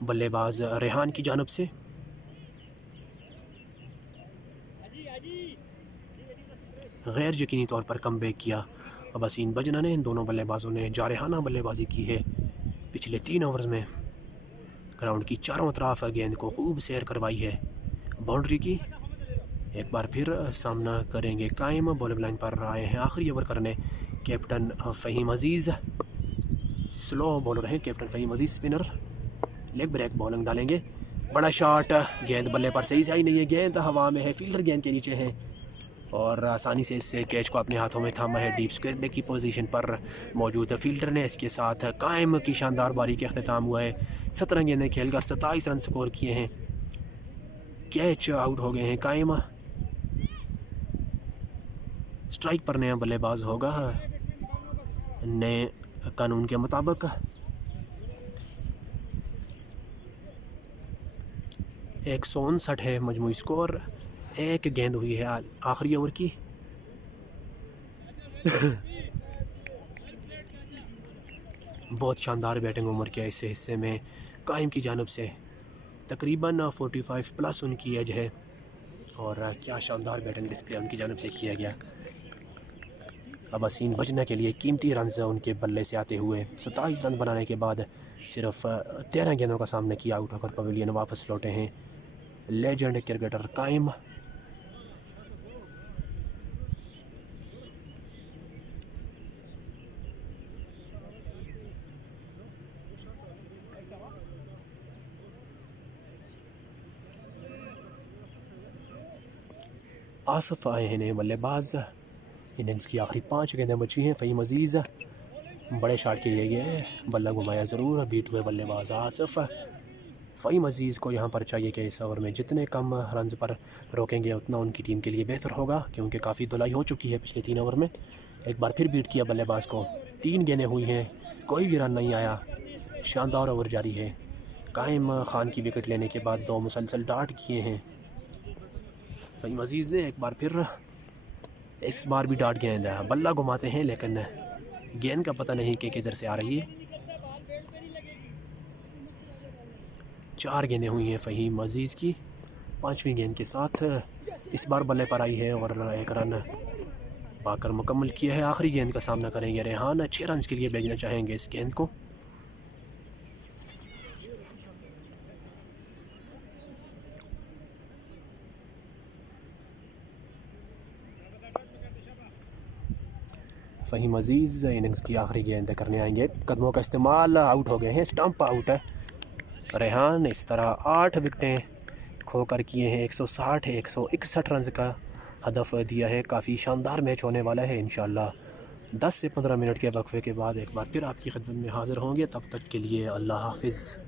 बल्लेबाज रेहान की जानिब से। गैर यकीनी तौर पर कमबैक किया अबासीन बजना ने। इन दोनों बल्लेबाजों ने जारहाना बल्लेबाजी की है पिछले 3 ओवर्स में। ग्राउंड की चारों तरफ गेंद को खूब सैर करवाई है बाउंड्री की। एक बार फिर सामना करेंगे कायम। बॉलिंग लाइन पर आए हैं आखिरी ओवर करने कैप्टन फ़हीम अजीज़। स्लो बॉलर हैं कैप्टन फ़हीम अजीज़। स्पिनर लेग ब्रेक बॉलिंग डालेंगे। बड़ा शॉट, गेंद बल्ले पर सही आई नहीं है, गेंद हवा में है, फील्डर गेंद के नीचे है और आसानी से इस कैच को अपने हाथों में थामा है। डीप स्क्वायर की पोजीशन पर मौजूद फील्डर ने। इसके साथ कायम की शानदार बारी का अख्ताम हुआ है। 17 गेंदें खेलकर 27 रन स्कोर किए हैं। कैच आउट हो गए हैं कायम। स्ट्राइक पर नया बल्लेबाज होगा नए कानून के मुताबिक। एक 159 है मजमूई स्कोर। एक गेंद हुई है आखिरी ओवर की। बहुत शानदार बैटिंग उम्र के इस हिस्से में कायम की जानिब से तकरीबन 45 प्लस उनकी एज है और क्या शानदार बैटिंग डिस्प्ले उनकी जानिब से किया गया। अब असीम बजना के लिए कीमती रन उनके बल्ले से आते हुए 27 रन बनाने के बाद सिर्फ 13 गेंदों का सामना किया आउट होकर पवेलियन वापस लौटे हैं लेजेंड क्रिकेटर कायम। आसिफ आए हैं नए बल्लेबाज। इनिंग्स की आखिरी 5 गेंदें बची हैं। फ़हीम अजीज़ बड़े शॉट के लिए गए, बल्ला घुमाया ज़रूर, बीट हुए बल्लेबाज आसिफ। फ़हीम अजीज़ को यहाँ पर चाहिए कि इस ओवर में जितने कम रन्स पर रोकेंगे उतना उनकी टीम के लिए बेहतर होगा क्योंकि काफ़ी धुलाई हो चुकी है पिछले 3 ओवर में। एक बार फिर बीट किया बल्लेबाज को। 3 गेंदें हुई हैं, कोई भी रन नहीं आया। शानदार ओवर जारी है। कायम खान की विकेट लेने के बाद 2 मुसलसल डाट किए हैं फ़हीम अजीज़ ने। एक बार फिर इस बार भी डाट गेंद है, बल्ला घुमाते हैं लेकिन गेंद का पता नहीं कि किधर से आ रही है। 4 गेंदें हुई हैं फ़हीम अजीज़ की। 5वीं गेंद के साथ इस बार बल्ले पर आई है और 1 रन पाकर मुकम्मल किया है। आखिरी गेंद का सामना करेंगे रेहान। 6 रन के लिए भेजना चाहेंगे इस गेंद को। फ़हीम अजीज़ इनिंग्स की आखिरी गेंद करने आएंगे। कदमों का इस्तेमाल, आउट हो गए हैं, स्टंप आउट है। रेहान इस तरह 8 विकेटें खोकर किए हैं। 160 161 रन का हदफ दिया है। काफ़ी शानदार मैच होने वाला है। इंशाल्लाह 10 से 15 मिनट के वक्फे के बाद एक बार फिर आपकी खिदमत में हाज़िर होंगे। तब तक के लिए अल्लाह हाफ़िज़।